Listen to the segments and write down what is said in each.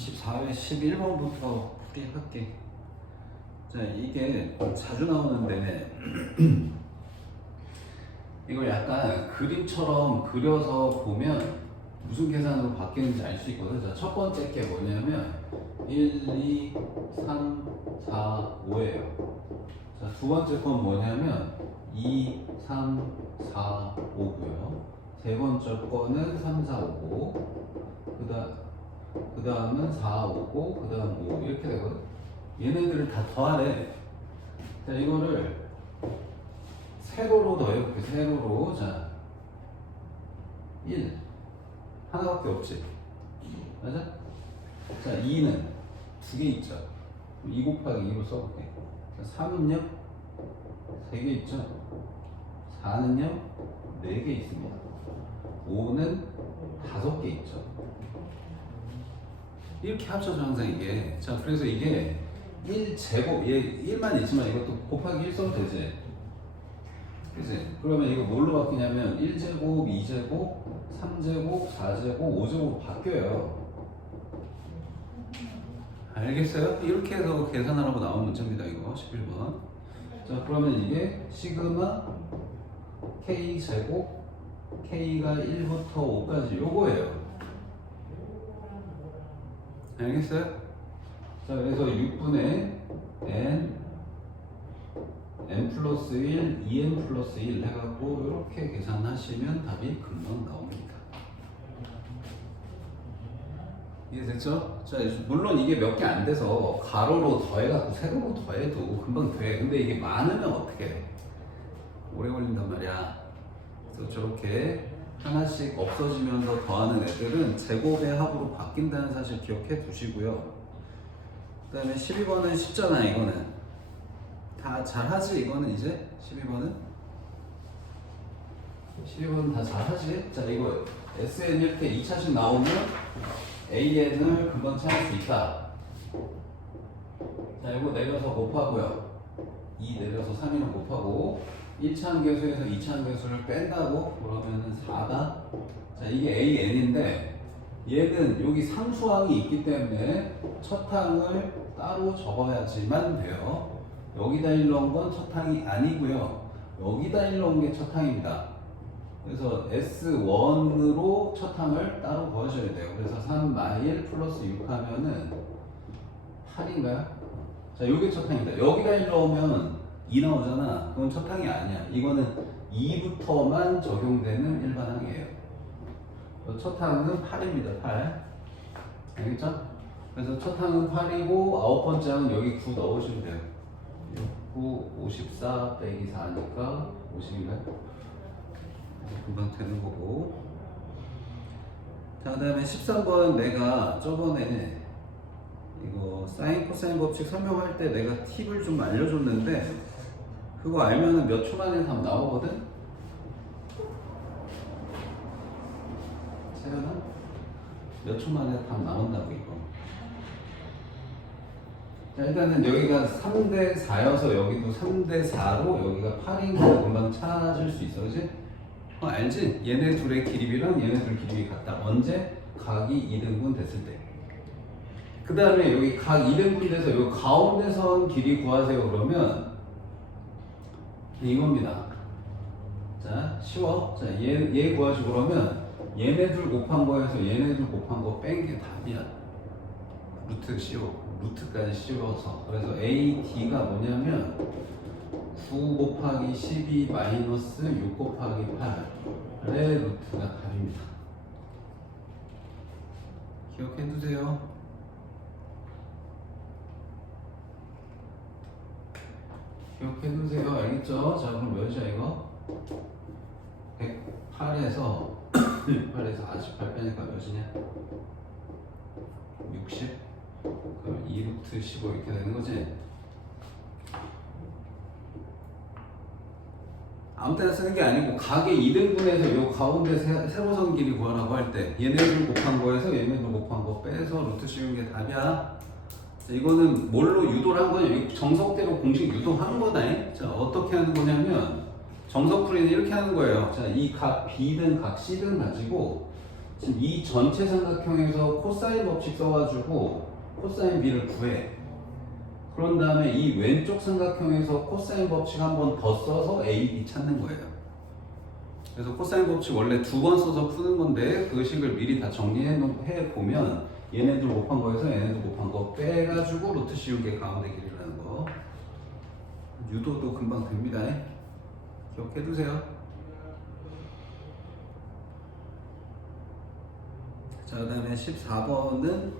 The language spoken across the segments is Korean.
24회 11번부터 풀이할게. 자, 이게 자주 나오는데 이걸 약간 그림처럼 그려서 보면 무슨 계산으로 바뀌는지 알 수 있거든. 자, 첫 번째 게 뭐냐면 1, 2, 3, 4, 5예요. 자, 두 번째 건 뭐냐면 2, 3, 4, 5고요. 세 번째 거는 3, 4, 5고 그 다음은 4, 5고 그 다음 5 이렇게 되거든. 얘네들을 다 더하래. 자, 이거를 세로로 더해요. 이렇게 세로로. 자, 1 하나밖에 없지. 맞아? 자, 2는 두 개 있죠. 2 곱하기 2로 써볼게. 자, 3은요 3개 있죠. 4는요 4개 있습니다. 5는 5개 있죠. 이렇게 합쳐져 항상 이게. 자, 그래서 이게 1제곱, 얘 1만 있지만 이것도 곱하기 1 써도 되지. 그치? 그러면 이거 뭘로 바뀌냐면 1제곱, 2제곱, 3제곱, 4제곱, 5제곱 바뀌어요. 알겠어요? 이렇게 해서 계산하라고 나온 문제입니다. 이거 11번. 자, 그러면 이게 시그마 K제곱 K가 1부터 5까지 요거예요. 알겠어요? 자, 그래서 6분의 n 플러스 1, 2n 플러스 1 해갖고 이렇게 계산하시면 답이 금방 나옵니다. 이해됐죠? 자, 물론 이게 몇 개 안 돼서 가로로 더해갖고 세로로 더해도 금방 돼. 근데 이게 많으면 어떻게 해? 오래 걸린단 말이야. 그래서 저렇게 하나씩 없어지면서 더하는 애들은 제곱의 합으로 바뀐다는 사실 기억해 두시고요. 그 다음에 12번은 쉽잖아. 이거는 다 잘하지. 이거는 이제 12번은 다 잘하지. 자, 이거 SN 이렇게 2차식 나오면 AN을 금방 찾을 수 있다. 자, 이거 내려서 곱하고요. 2 내려서 3이랑 곱하고 1차 함계수에서 2차 함계수를 뺀다고 그러면은 4다. 자, 이게 AN인데 얘는 여기 상수항이 있기 때문에 첫 항을 따로 적어야지만 돼요. 여기다 일러온 건 첫 항이 아니고요. 여기다 일러온 게 첫 항입니다. 그래서 S1으로 첫 항을 따로 구하셔야 돼요. 그래서 3-1 플러스 6 하면은 8인가요? 자, 요게 첫 항입니다. 여기다 일러오면 2 나오잖아. 그건 첫 항이 아니야. 이거는 2부터만 적용되는 일반항이에요. 첫 항은 8입니다. 8. 알겠죠? 그래서 첫 항은 8이고 아홉 번째 항은 여기 9 넣으시면 돼요. 6, 9, 54 빼기 4니까 50인가요? 금방 되는 거고. 자, 그 다음에 13번 내가 저번에 이거 사인 코사인 법칙 설명할 때 내가 팁을 좀 알려줬는데 그거 알면은 몇 초 만에 답 나오거든? 세연아? 몇 초 만에 답 나온다고 이거. 자, 일단은 여기가 3대 4여서 여기도 3대 4로 여기가 8인 거 금방 찾을 수 있어. 그치? 알지? 얘네 둘의 길이랑 얘네 둘 길이 같다. 언제? 각이 2등분 됐을 때. 그 다음에 여기 각 2등분 돼서 여기 가운데 선 길이 구하세요. 그러면 이겁니다. 자, 쉬워. 자, 얘 구하시고 그러면 얘네 둘 곱한 거에서 얘네 둘 곱한 거 뺀 게 답이야. 루트 씌워. 루트까지 씌워서. 그래서 AD가 뭐냐면 9 곱하기 12 마이너스 6 곱하기 8의 루트가 답입니다. 기억해 두세요. 기억해 두세요. 알겠죠? 자, 그럼 몇이야 이거? 108에서 108에서 48 빼니까 몇이냐? 60? 그럼 2루트 15 이렇게 되는 거지? 아무 때나 쓰는 게 아니고 각의 2등분해서 요 가운데 세로선 길이 구하라고 할 때 얘네들 곱한 거에서 얘네들 곱한 거 빼서 루트 씌우는 게 답이야. 자, 이거는 뭘로 유도를 한 거냐? 정석대로 공식 유도한 거다. 자, 어떻게 하는 거냐면 정석풀이는 이렇게 하는 거예요. 자, 이 각 B든 각 C든 가지고 지금 이 전체 삼각형에서 코사인 법칙 써가지고 코사인 B를 구해. 그런 다음에 이 왼쪽 삼각형에서 코사인 법칙 한 번 더 써서 A, B 찾는 거예요. 그래서 코사인 법칙 원래 2번 써서 푸는 건데 그 식을 미리 다 정리해 보면 얘네들 곱한 거에서 얘네들 곱한 거 빼가지고 루트 씌우게 가운데 길이라는 거. 유도도 금방 됩니다. 기억해 두세요. 자, 그 다음에 14번은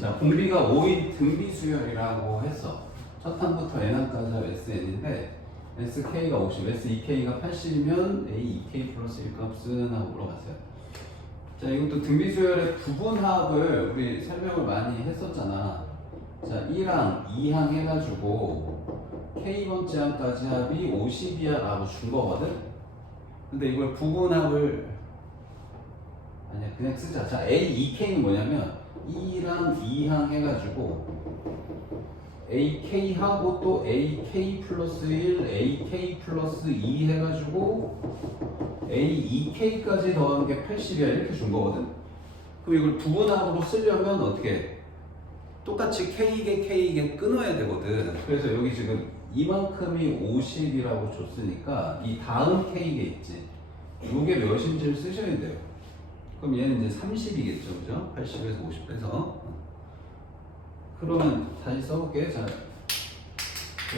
자, 공비가 5인 등비 수열이라고 했어. 첫 항부터 n항까지 SN인데 SK가 50, SEK가 80이면 AEK 플러스 1값은 하고 물어봤어요. 자, 이것도 등비 수열의 부분합을 우리 설명을 많이 했었잖아. 자, 1항, 2항 해가지고 K번째 항까지 합이 50이야 라고 준 거거든? 근데 이걸 부분합을 아니야, 그냥 쓰자. 자, AEK는 뭐냐면 1항, 2항 해가지고 AK하고 또 AK 플러스 1, AK 플러스 2 해가지고 AEK까지 더한 게 80이야 이렇게 준 거거든. 그럼 이걸 부분합으로 쓰려면 어떻게 똑같이 K게 끊어야 되거든. 그래서 여기 지금 이만큼이 50이라고 줬으니까 이 다음 K게 있지. 요게 몇인지를 쓰셔야 돼요. 그럼 얘는 이제 30이겠죠, 그죠? 80에서 50 빼서. 그러면 다시 써볼게. 자,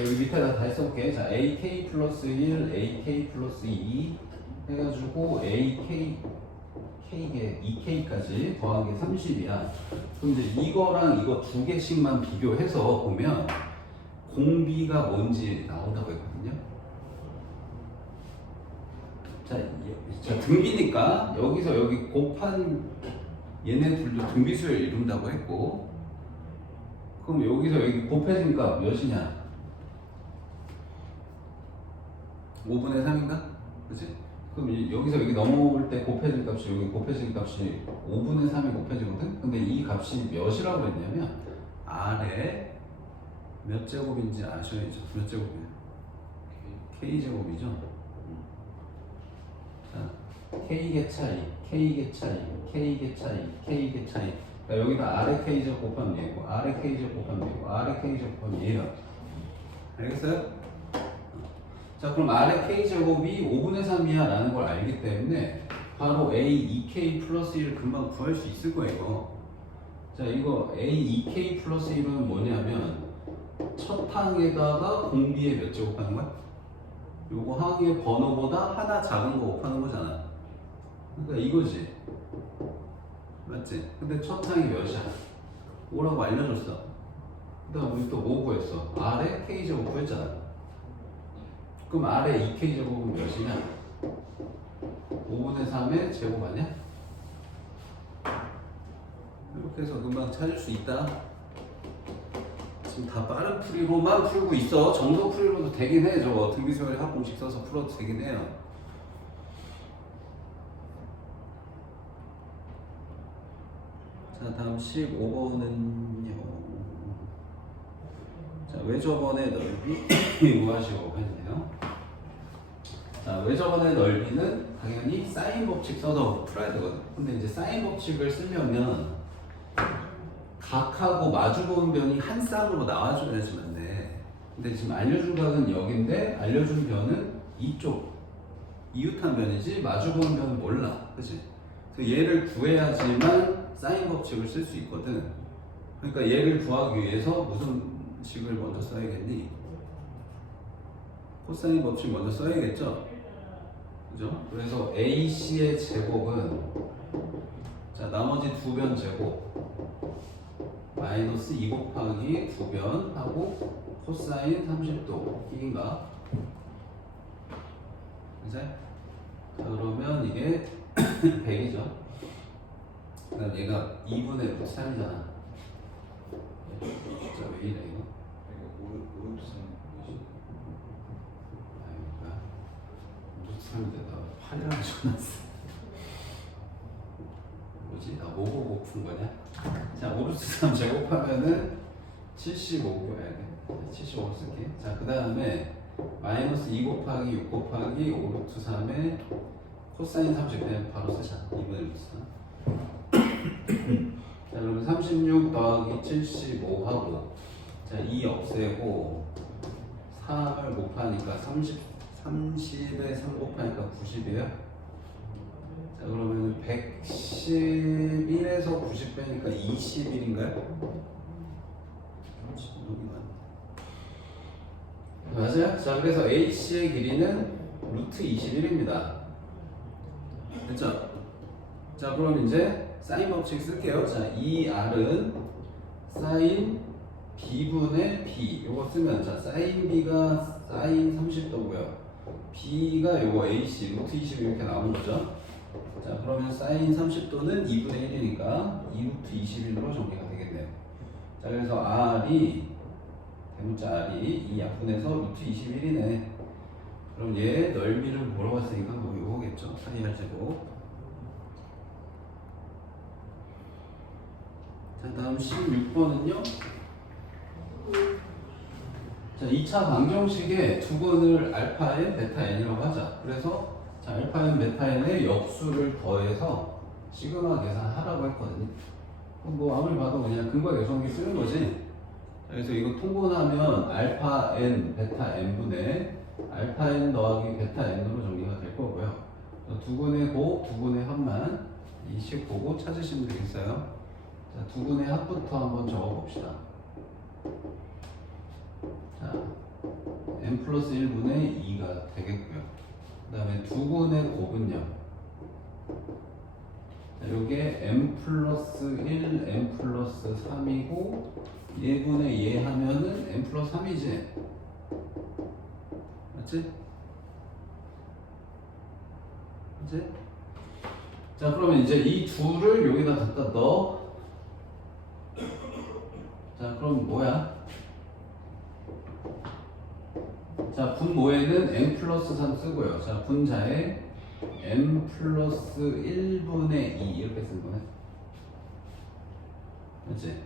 여기 밑에다 다시 써볼게. 자, AK 플러스 1, AK 플러스 2 해가지고 AK, K게 2K까지 더한 게 30이야. 그럼 이제 이거랑 이거 두 개씩만 비교해서 보면 공비가 뭔지 나온다고 했거든요. 자, 등비니까 여기서 여기 곱한 얘네 둘도 등비수열 이룬다고 했고, 그럼 여기서 여기 곱해지니까 몇이냐? 5분의 3인가? 그치? 그럼 여기서 여기 넘어올 때 곱해진 값이 여기 곱해진 값이 5분의 3이 곱해지거든? 근데 이 값이 몇이라고 했냐면 아래 몇 제곱인지 아셔야죠. 몇 제곱이에요? K제곱이죠? 자, K개 차이, K개 차이, K개 차이, K개 차이. 그러니까 여기다 아래 K제곱 곱하면 얘고, 아래 K제곱 곱하면 얘고, 아래 K제곱 곱하면 얘예요. 알겠어요? 자, 그럼 아래 K제곱이 5분의 3이야 라는 걸 알기 때문에 바로 A 2K 플러스 1을 금방 구할 수 있을 거예요. 자, 이거 A 2K 플러스 1은 뭐냐면 첫 항에다가 공비에 몇 제곱하는 거야? 요거 항의 번호보다 하나 작은 거 곱하는 거잖아. 그러니까 이거지. 맞지? 근데 첫 항이 몇이야? 5라고 알려줬어. 그 다음 우리 또 뭐 구했어? 아래 K제곱 구했잖아. 그럼 아래 2K제곱은 몇이냐? 5분의 3의 제곱 아니야? 이렇게 해서 금방 찾을 수 있다. 지금 다 빠른 풀이로만 풀고 있어. 정도 풀이로도 되긴 해. 저거 등비수열의 합공식 써서 풀어도 되긴 해요. 자, 다음 15번은요. 자, 외접원의 넓이 구하시고 했네요. 자, 외접원의 넓이는 당연히 사인 법칙 써서 풀어야 되거든. 근데 이제 사인 법칙을 쓰려면 각하고 마주보는 변이 한 쌍으로 나와줘야지만 돼. 근데 지금 알려준 각은 여긴데 알려준 변은 이쪽 이웃한 변이지 마주보는 변은 몰라. 그치? 그래서 얘를 구해야지만 사인 법칙을 쓸 수 있거든. 그러니까 얘를 구하기 위해서 무슨 식을 먼저 써야겠니? 코사인 법칙 먼저 써야겠죠? 그죠? 그래서 AC의 제곱은 자, 나머지 두 변 제곱 마이너스 2 곱하기 2변 하고 코사인 30도 X인가? 이제 그러면 이게 100이죠. 그다음 얘가 2분의 루트 3이잖아. 진짜 왜 이래 이거? 루트 3 아이고야. 루트 3인데다 8이라고 적어놨어. 뭐지? 나 뭐 보고 푼 거냐? 자, 5루트 3 제곱하면은 75 야 돼. 75 쓸게. 자, 그 다음에 마이너스 2 곱하기 6 곱하기 5루트 3에 코사인 30 그냥 바로 쓰자. 2분의 루트 3. 자, 그러면 36 더하기 75 하고, 자, 2 없애고, 3을 곱하니까 30에 3 곱하니까 90이에요. 자, 그러면 111에서 90 빼니까 21인가요? 맞아요? 자, 그래서 HC의 길이는 루트 21입니다. 됐죠? 자, 그럼 이제 사인 법칙 쓸게요. 자, 이 R은 사인 B분의 B. 요거 쓰면, 자, 사인 B가 사인 30도고요. B가 요거 AC, 루트 20 이렇게 나오는 거죠. 자, 그러면 사인 30도는 2분의 1이니까 2루트 21으로 정리가 되겠네요. 자, 그래서 R이, 대문자 R이 이 약분에서 루트 21이네. 그럼 얘 넓이를 물어봤으니까 뭐 요거겠죠. 파이R 제곱. 자, 다음 16번은요. 자, 2차 방정식의 두근을 알파 n, 베타 n이라고 하자. 그래서 자, 알파 n, 베타 n의 역수를 더해서 시그마 계산하라고 했거든요. 그럼 뭐 아무리 봐도 그냥 근과 계수관계 쓰는 거지. 자, 그래서 이거 통분하면 알파 n, 베타 n분의 알파 n 더하기 베타 n으로 정리가 될 거고요. 두근의 곱, 두근의 합만 이 식 보고 찾으시면 되겠어요. 자, 두근의 합부터 한번 적어봅시다. 자, n 플러스 1분의 2가 되겠고요. 그 다음에 두근의 곱은요. 자, 요게 n 플러스 1, n 플러스 3이고 얘분의 얘 하면은 n 플러스 3이지. 맞지? 맞지? 자, 그러면 이제 이 둘을 여기다 갖다 넣어. 자, 그럼 뭐야? 자, 분모에는 n 플러스 3 쓰고요. 자, 분자에 n 플러스 1분의 2 이렇게 쓴 거네. 맞지?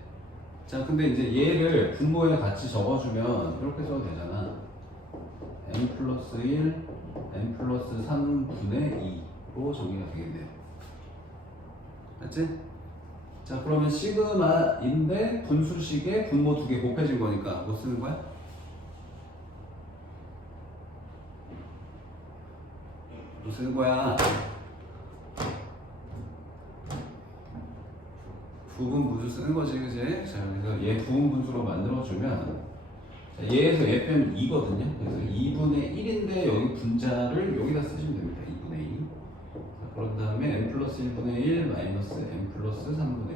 자, 근데 이제 얘를 분모에 같이 적어주면 이렇게 써도 되잖아. n 플러스 1, n 플러스 3분의 2로 정리가 되겠네요. 맞지? 자, 그러면 시그마인데 분수식에 분모 두 개 곱해진 거니까 뭐 쓰는 거야? 뭐 쓰는 거야? 부분 분수 쓰는 거지, 그지? 자, 그래서 얘 부분 분수로 만들어주면, 자, 얘에서 얘 빼면 2거든요. 그래서 2분의 1인데 여기 분자를 여기다 쓰시면 됩니다. 2분의 2. 자, 그런 다음에 n 플러스 1분의 1 마이너스 n 플러스 3분의 1.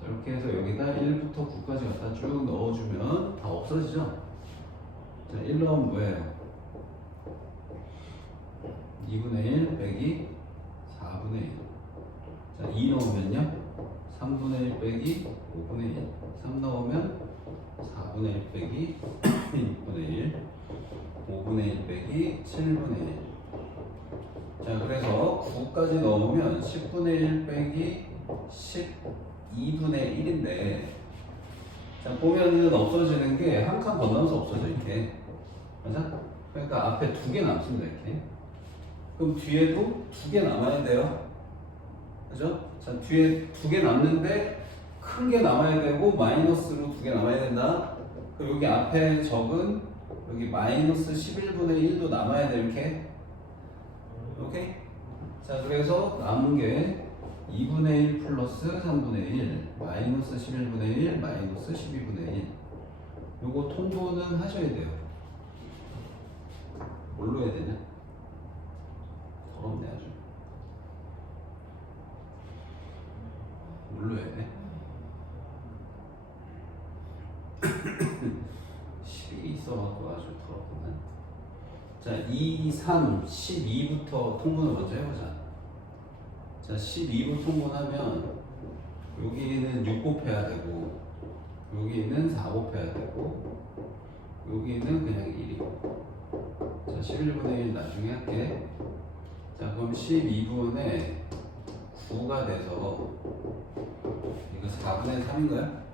자, 이렇게 해서 여기다 1부터 9까지 갖다 쭉 넣어주면 다 없어지죠? 자, 1 넣으면 뭐예요? 2분의 1 빼기 4분의 1. 자, 2 넣으면요? 3분의 1 빼기 5분의 1. 3 넣으면 4분의 1 빼기 6분의 1. 5분의 1 빼기 7분의 1. 자, 그래서 9까지 넣으면 10분의 1 빼기 12분의 1인데, 자, 보면은 없어지는 게 한 칸 건너면서 없어져, 이렇게. 맞아? 그러니까 앞에 두 개 남습니다, 이렇게. 그럼 뒤에도 두 개 남아야 돼요. 그죠? 자, 뒤에 두 개 남는데 큰 게 남아야 되고 마이너스로 두 개 남아야 된다. 그리고 여기 앞에 적은 여기 마이너스 11분의 1도 남아야 돼, 이렇게. 오케이? 자, 그래서 남은 게 2분의 1 플러스 3분의 1 마이너스 11분의 1 마이너스 12분의 1. 요거 통분은 하셔야 돼요. 뭘로 해야 되냐? 더럽네 아주. 뭘로 해야 돼? 10이 있어갖고 아주 더럽구만. 자, 2, 3, 12부터 통분을 먼저 해보자. 자, 12부 통분하면 여기는 6 곱해야 되고 여기는 4 곱해야 되고 여기는 그냥 1이고. 자, 11분의 1 나중에 할게. 자, 그럼 12분의 9가 돼서 이거 4분의 3인가요?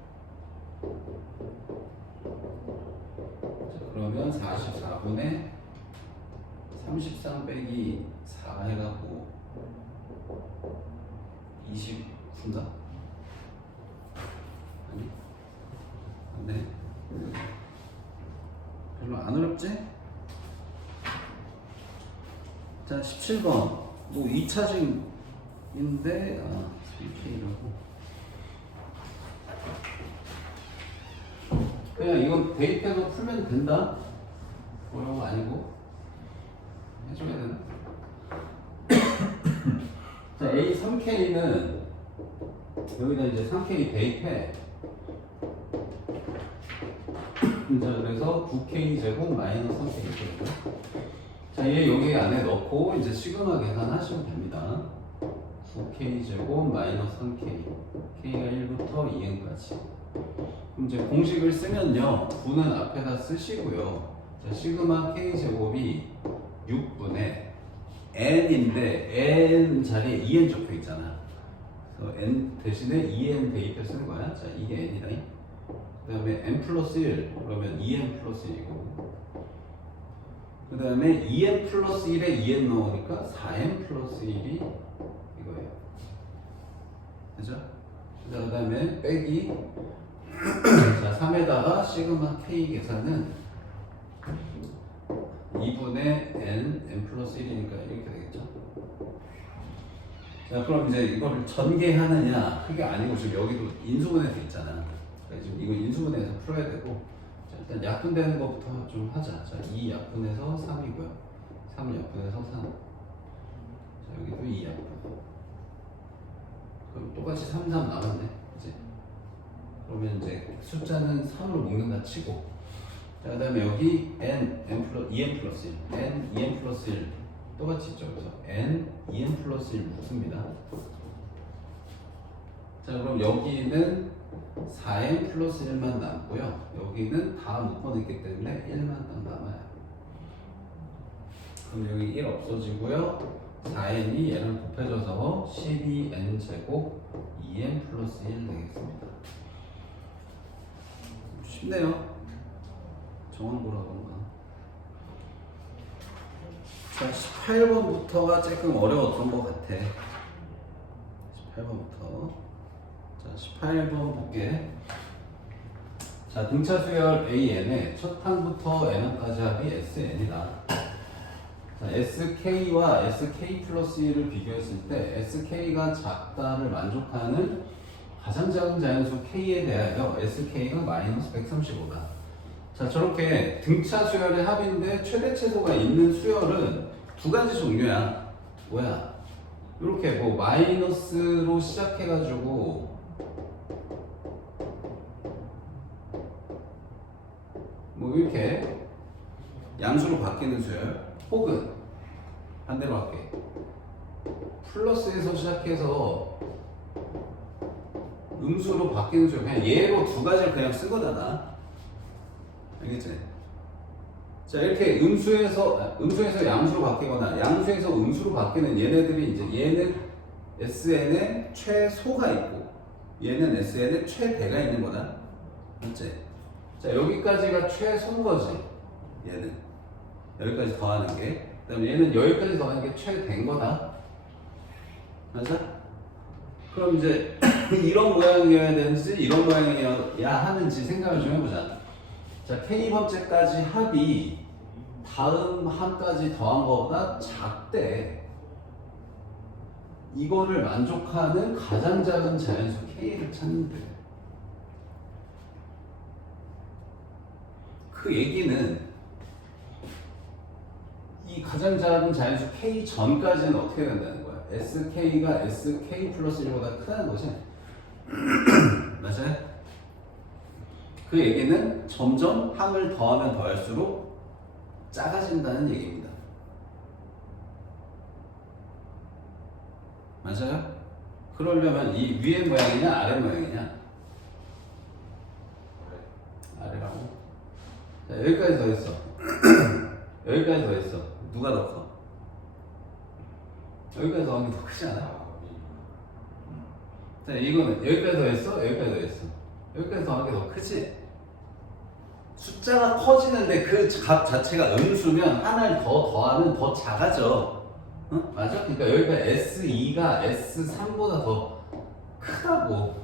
자, 그러면 44분의 33 빼기 4 해갖고 29인가? 아니? 네. 별로 안 어렵지? 자, 17번. 뭐 2차식인데 3K라고. 그냥 이건 대입해서 풀면 된다. 뭐라고 아니고 해줘야 되나? 자, A 3K는 여기다 이제 3K 대입해. 자, 그래서 9K 제곱 마이너스 3K 제곱. 자, 얘 여기 안에 넣고 이제 시그마 계산하시면 됩니다. 9K 제곱 마이너스 3K. K가 1부터 2n까지. 그럼 이제 공식을 쓰면요, 9는 앞에다 쓰시고요. 자, 시그마 K 제곱이 6분의 n인데 n 자리에 2n 적혀 있잖아. 그래서 n 대신에 2n 대입해 쓰는 거야. 자, 이게 n이다. 그 다음에 n 플러스 1 그러면 2n 플러스 1이고, 그 다음에 2n 플러스 1에 2n 넣으니까 4n 플러스 1이 이거예요. 그죠? 자, 그 다음에 빼기 자, 3에다가 시그마 k 계산은 2분의 n 플러스 1이니까 이렇게 되겠죠. 자, 그럼 이제 이거를 전개하느냐, 그게 아니고 지금 여기도 인수분해 돼 있잖아. 그러니까 지금 이거 인수분해해서 풀어야 되고, 자, 일단 약분되는 것부터 좀 하자. 자, 2 약분해서 3이고요. 3 약분해서 3. 자, 여기도 2 약분. 그럼 똑같이 3, 3 남았네. 그치? 그러면 이제 숫자는 3으로 묶는다 치고, 자, 그 다음에 여기 EN 플러스 1, EN 플러스 1 똑같이 있죠. 그래서 EN 플러스 1 묶습니다. 자, 그럼 여기는 4n 플러스 1만 남고요. 여기는 다 묶어냈기 때문에 1만 딱 남아요. 그럼 여기 1 없어지고요. 4n이 얘랑 곱해져서 12n 제곱 2n 플러스 1 되겠습니다. 쉽네요. 정원고라던가. 자, 18번부터가 조금 어려웠던 것 같아. 18번부터. 자, 18번 볼게. 자, 등차 수열 AN의 첫 항부터 n항까지 합이 SN이다. 자, SK와 SK 플러스 1을 비교했을 때 SK가 작다를 만족하는 가장 작은 자연수 K에 대하여 SK가 마이너스 135다. 자, 저렇게 등차 수열의 합인데 최대 최소가 있는 수열은 두 가지 종류야. 뭐야? 이렇게 뭐 마이너스로 시작해가지고 뭐 이렇게 양수로 바뀌는 수열, 혹은 반대로 할게. 플러스에서 시작해서 음수로 바뀌는 수열, 그냥 얘로 두 가지를 그냥 쓴 거잖아. 알겠지? 자, 이렇게 음수에서 양수로 바뀌거나 양수에서 음수로 바뀌는 얘네들이 이제 얘는 SN의 최소가 있고 얘는 SN의 최대가 있는 거다. 맞지? 자, 여기까지가 최소인 거지. 얘는 여기까지 더하는 게, 그다음에 얘는 여기까지 더하는 게 최대인 거다. 맞아? 그럼 이제 이런 모양이어야 되는지 이런 모양이어야 하는지 생각을 좀 해보자. 자, K번째까지 합이 다음 항까지 더한 것보다 작대. 이거를 만족하는 가장 작은 자연수 K를 찾는 데. 그 얘기는 이 가장 작은 자연수 K 전까지는 어떻게 된다는 거야? SK가 SK 플러스 1보다 크다는 거지. 맞아요? 그 얘기는 점점 항을 더하면 더할수록 작아진다는 얘기입니다. 맞아요? 그러려면 이 위의 모양이냐 아래 모양이냐? 아래라고? 자, 여기까지 더했어. 여기까지 더했어. 누가 더 커? 여기까지 더하는 게 더 크지 않아? 자, 이거는 여기까지 더했어? 여기까지 더했어. 여기까지 더하는 게 더 크지? 숫자가 커지는데 그 값 자체가 음수면 하나를 더 더하면 더 작아져. 응? 맞아? 그러니까 여기가 S2가 S3보다 더 크다고.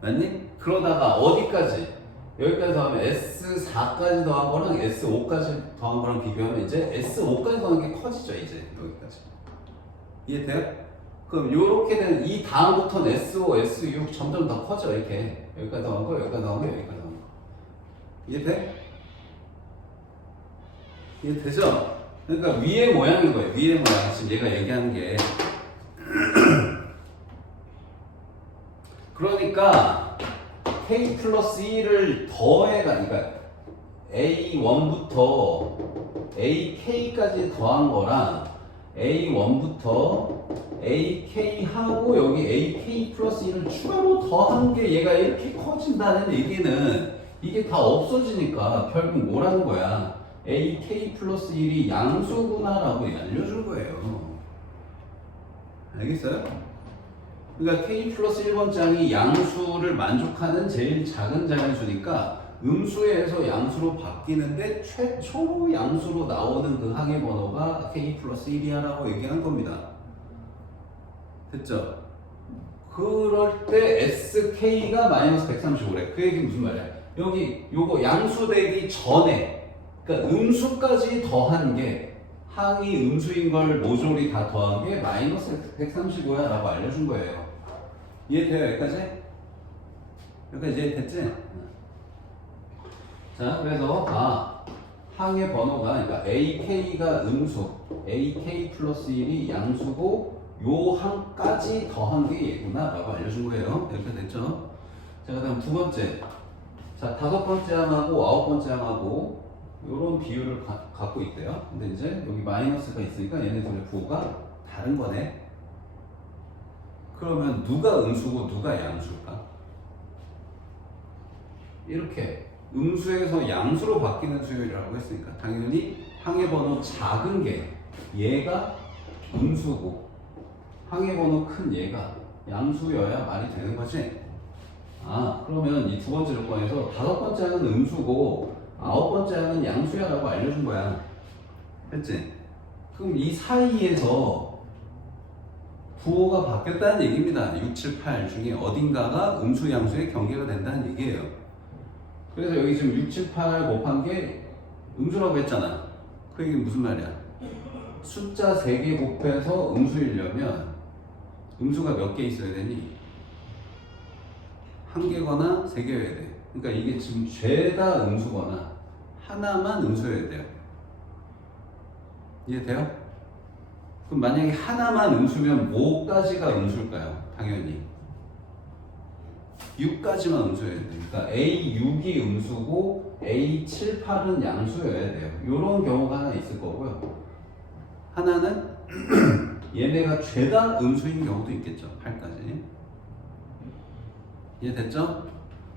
맞니? 그러다가 어디까지? 여기까지 더하면 S4까지 더한 거랑 S5까지 더한 거랑 비교하면 이제 S5까지 더한 게 커지죠, 이제 여기까지. 이해돼요? 그럼 요렇게 되면 이 다음부터는 S5, S6 점점 더 커져, 이렇게. 여기까지 더한 거, 여기까지 더한 거, 여기까지 더한 거. 이해돼? 이해되죠? 그러니까 위의 모양인 거예요. 위의 모양. 지금 얘가 얘기하는 게. 그러니까 K 플러스 1을 더해가니까 A1부터 AK까지 더한 거랑 A1부터 AK하고 여기 AK 플러스 1을 추가로 더한 게 얘가 이렇게 커진다는 얘기는 이게 다 없어지니까 결국 뭐라는 거야? AK 플러스 1이 양수구나라고 알려줄 거예요. 알겠어요? 그러니까 K 플러스 1번 장이 양수를 만족하는 제일 작은 장수니까 음수에서 양수로 바뀌는데 최초 양수로 나오는 그 항의 번호가 K 플러스 1이야 라고 얘기한 겁니다. 됐죠? 그럴 때 SK가 마이너스 135래. 그 얘기 무슨 말이야? 여기 요거 양수되기 전에 그러니까 음수까지 더한 게 항이 음수인 걸 모조리 다 더한 게 마이너스 135야 라고 알려준 거예요. 이해돼요? 여기까지? 여기까지 이해됐지? 자, 그래서 항의 번호가 그러니까 AK가 음수, AK 플러스 1이 양수고 요 항까지 더한 게 얘구나 라고 알려준 거예요. 이렇게 됐죠? 자, 그 다음 두 번째. 자, 다섯 번째 항하고 아홉 번째 항하고 요런 비율을 갖고 있대요. 근데 이제 여기 마이너스가 있으니까 얘네들의 부호가 다른 거네. 그러면 누가 음수고 누가 양수일까? 이렇게 음수에서 양수로 바뀌는 수열이라고 했으니까 당연히 항의 번호 작은 게 얘가 음수고 항의 번호 큰 얘가 양수여야 말이 되는 거지. 그러면 이 두 번째 조건에서 다섯 번째 항은 음수고 아홉 번째 항은 양수야 라고 알려준 거야. 했지? 그럼 이 사이에서 부호가 바뀌었다는 얘기입니다. 6, 7, 8 중에 어딘가가 음수, 양수의 경계가 된다는 얘기예요. 그래서 여기 지금 6, 7, 8 곱한 게 음수라고 했잖아. 그 얘기는 무슨 말이야? 숫자 3개 곱해서 음수이려면 음수가 몇 개 있어야 되니? 1개거나 3개여야 돼. 그러니까 이게 지금 죄다 음수거나 하나만 음수여야 돼요. 이해돼요? 그럼 만약에 하나만 음수면 뭐까지가 음수일까요? 당연히 6까지만 음수여야 돼요. 그러니까 A6이 음수고 A7, 8은 양수여야 돼요. 이런 경우가 하나 있을 거고요. 하나는 얘네가 죄다 음수인 경우도 있겠죠. 8까지. 이해됐죠?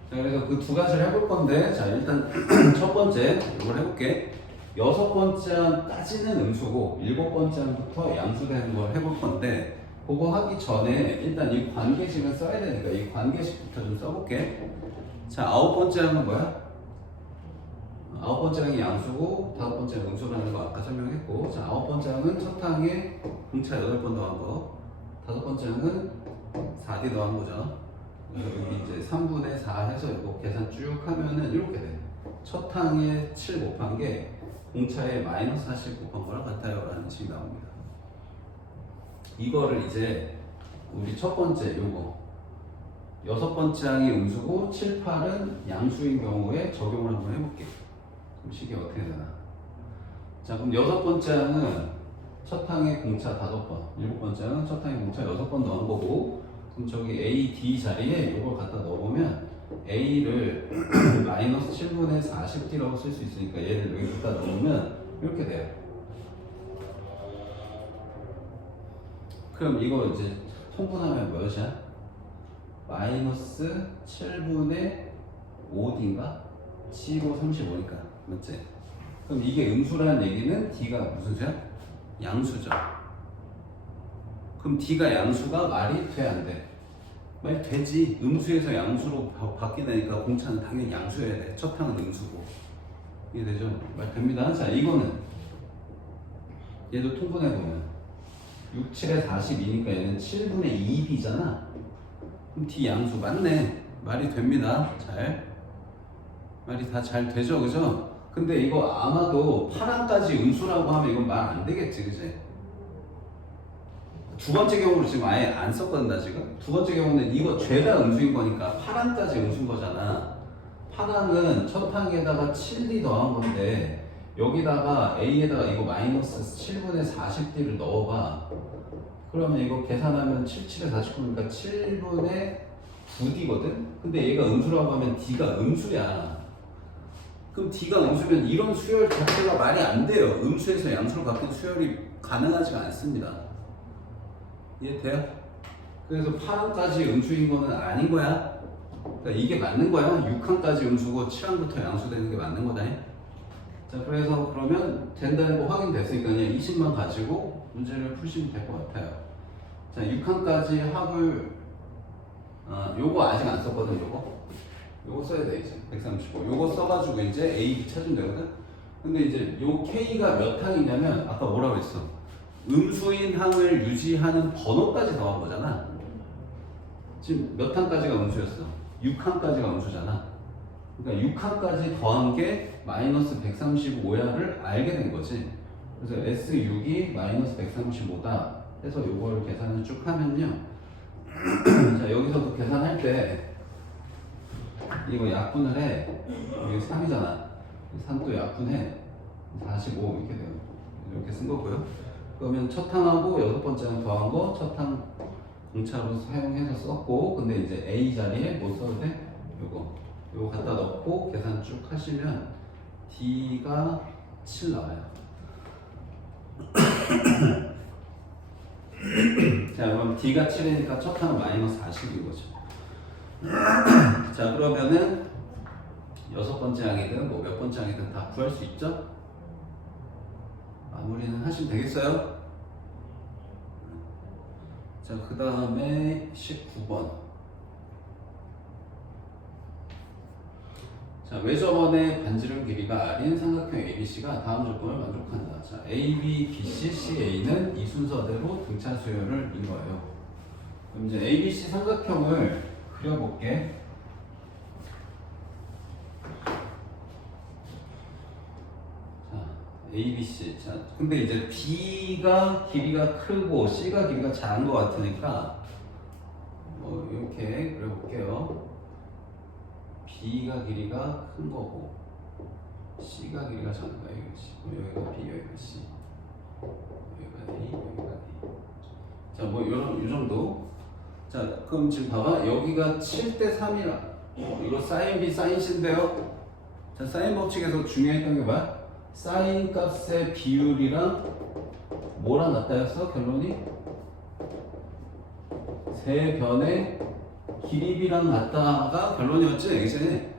자, 그래서 그 두 가지를 해볼 건데, 자, 일단 첫 번째 이걸 해볼게. 여섯 번째 항까지는 음수고 일곱 번째 항부터 양수되는 걸 해볼 건데, 그거 하기 전에 일단 이 관계식을 써야 되니까 이 관계식부터 좀 써볼게. 자, 아홉 번째 항은 뭐야? 아홉 번째 항이 양수고 다섯 번째 항은 음수라는 거 아까 설명했고, 자, 아홉 번째 항은 첫 항에 분차 8번 더한 거, 다섯 번째 항은 4D 더한 거죠. 여기 이제 3분의 4 해서 이거 계산 쭉 하면은 이렇게 돼. 첫 항에 7 곱한 게 공차에 마이너스 40 곱한 거랑 같아요 라는 식이 나옵니다. 이거를 이제 우리 첫 번째 요거 여섯 번째 항이 음수고 7, 8은 양수인 경우에 적용을 한번 해볼게요. 그럼 식이 어떻게 되나? 자, 그럼 여섯 번째 항은 첫 항에 공차 5번, 일곱 번째 항은 첫 항에 공차 6번 넣은 거고, 그럼 저기 A, D 자리에 이걸 갖다 넣어보면 A를 마이너스 7분의 40D라고 쓸 수 있으니까 얘를 여기다 넣으면 이렇게 돼요. 그럼 이거 이제 통분하면 몇이야? 마이너스 7분의 5D인가? 15, 35니까 맞지? 그럼 이게 음수라는 얘기는 D가 무슨 수야? 양수죠. 그럼 D가 양수가 말이 돼, 안 돼? 말 되지. 음수에서 양수로 바뀌다니까 공차는 당연히 양수여야 돼. 첫 항은 음수고. 이해되죠? 말 됩니다. 자, 이거는 얘도 통분해보면 6, 7에 42니까 얘는 7분의 2B잖아. 그럼 D 양수 맞네. 말이 됩니다. 잘. 말이 다 잘 되죠, 그죠? 근데 이거 아마도 파랑까지 음수라고 하면 이건 말 안 되겠지, 그지? 두 번째 경우로 지금 아예 안 썼거든, 나 지금. 두 번째 경우는 이거 죄다 음수인 거니까 파랑까지 음수인 거잖아. 파랑은 첫 항에다가 7D 더한 건데 여기다가 A에다가 이거 마이너스 7분의 40D를 넣어봐. 그러면 이거 계산하면 77에 49니까 7분의 9D거든? 근데 얘가 음수라고 하면 D가 음수야. 그럼 D가 음수면 이런 수열 자체가 말이 안 돼요. 음수에서 양수로 바뀐 수열이 가능하지가 않습니다. 이해돼요? 그래서 8항까지 음수인 거는 아닌 거야. 그러니까 이게 맞는 거야. 6항까지 음수고 7항부터 양수되는 게 맞는 거다. 자, 그래서 그러면 된다는 거 확인됐으니까 그냥 20만 가지고 문제를 푸시면 될 것 같아요. 자, 6항까지 합을 요거 아직 안 썼거든. 요거 써야 돼 이제 135. 요거 써가지고 이제 A, B 찾으면 되거든. 근데 이제 요 K가 몇 항이냐면 아까 뭐라고 했어? 음수인 항을 유지하는 번호까지 더한 거잖아. 지금 몇 항까지가 음수였어? 6항까지가 음수잖아. 그러니까 6항까지 더한 게 마이너스 135야를 알게 된 거지. 그래서 S6이 마이너스 135다 해서 요거를 계산을 쭉 하면요. 자, 여기서도 계산할 때 이거 약분을 해. 이게 3이잖아. 3도 약분해. 45 이렇게 돼요. 이렇게 쓴 거고요. 그러면 첫 항하고 여섯 번째 항 더한 거 첫 항 공차로 사용해서 썼고, 근데 이제 A 자리에 뭐 써도 돼? 요거 갖다 넣고 계산 쭉 하시면 D가 7 나와요. 자, 그럼 D가 7이니까 첫 항은 마이너스 40인 거죠. 자, 그러면은 여섯 번째 항이든 뭐 몇 번째 항이든 다 구할 수 있죠? 마무리는 하시면 되겠어요? 자, 그 다음에 19번. 자, 외접원의 반지름 길이가 R인 삼각형 ABC가 다음 조건을 만족한다. 자, AB, BC, CA는 이 순서대로 등차 수열을 인 거예요. 그럼 이제 ABC 삼각형을 그려볼게. ABC. 자, 근데 이제 B가 길이가 크고 C가 길이가 작은 것 같으니까 뭐 이렇게 그려볼게요. B가 길이가 큰 거고 C가 길이가 작은 거야. 여기가 B, 여기가 C, 여기가 A, 여기가 A. 자, 뭐 요 정도. 자, 그럼 지금 봐봐. 여기가 7대 3이라. 이거 사인 B, 사인 C인데요. 자, 사인 법칙에서 중요했던 게 뭐야? 사인 값의 비율이랑 뭐랑 같다였어? 결론이? 세 변의 길이비랑 같다가 결론이었지? 이제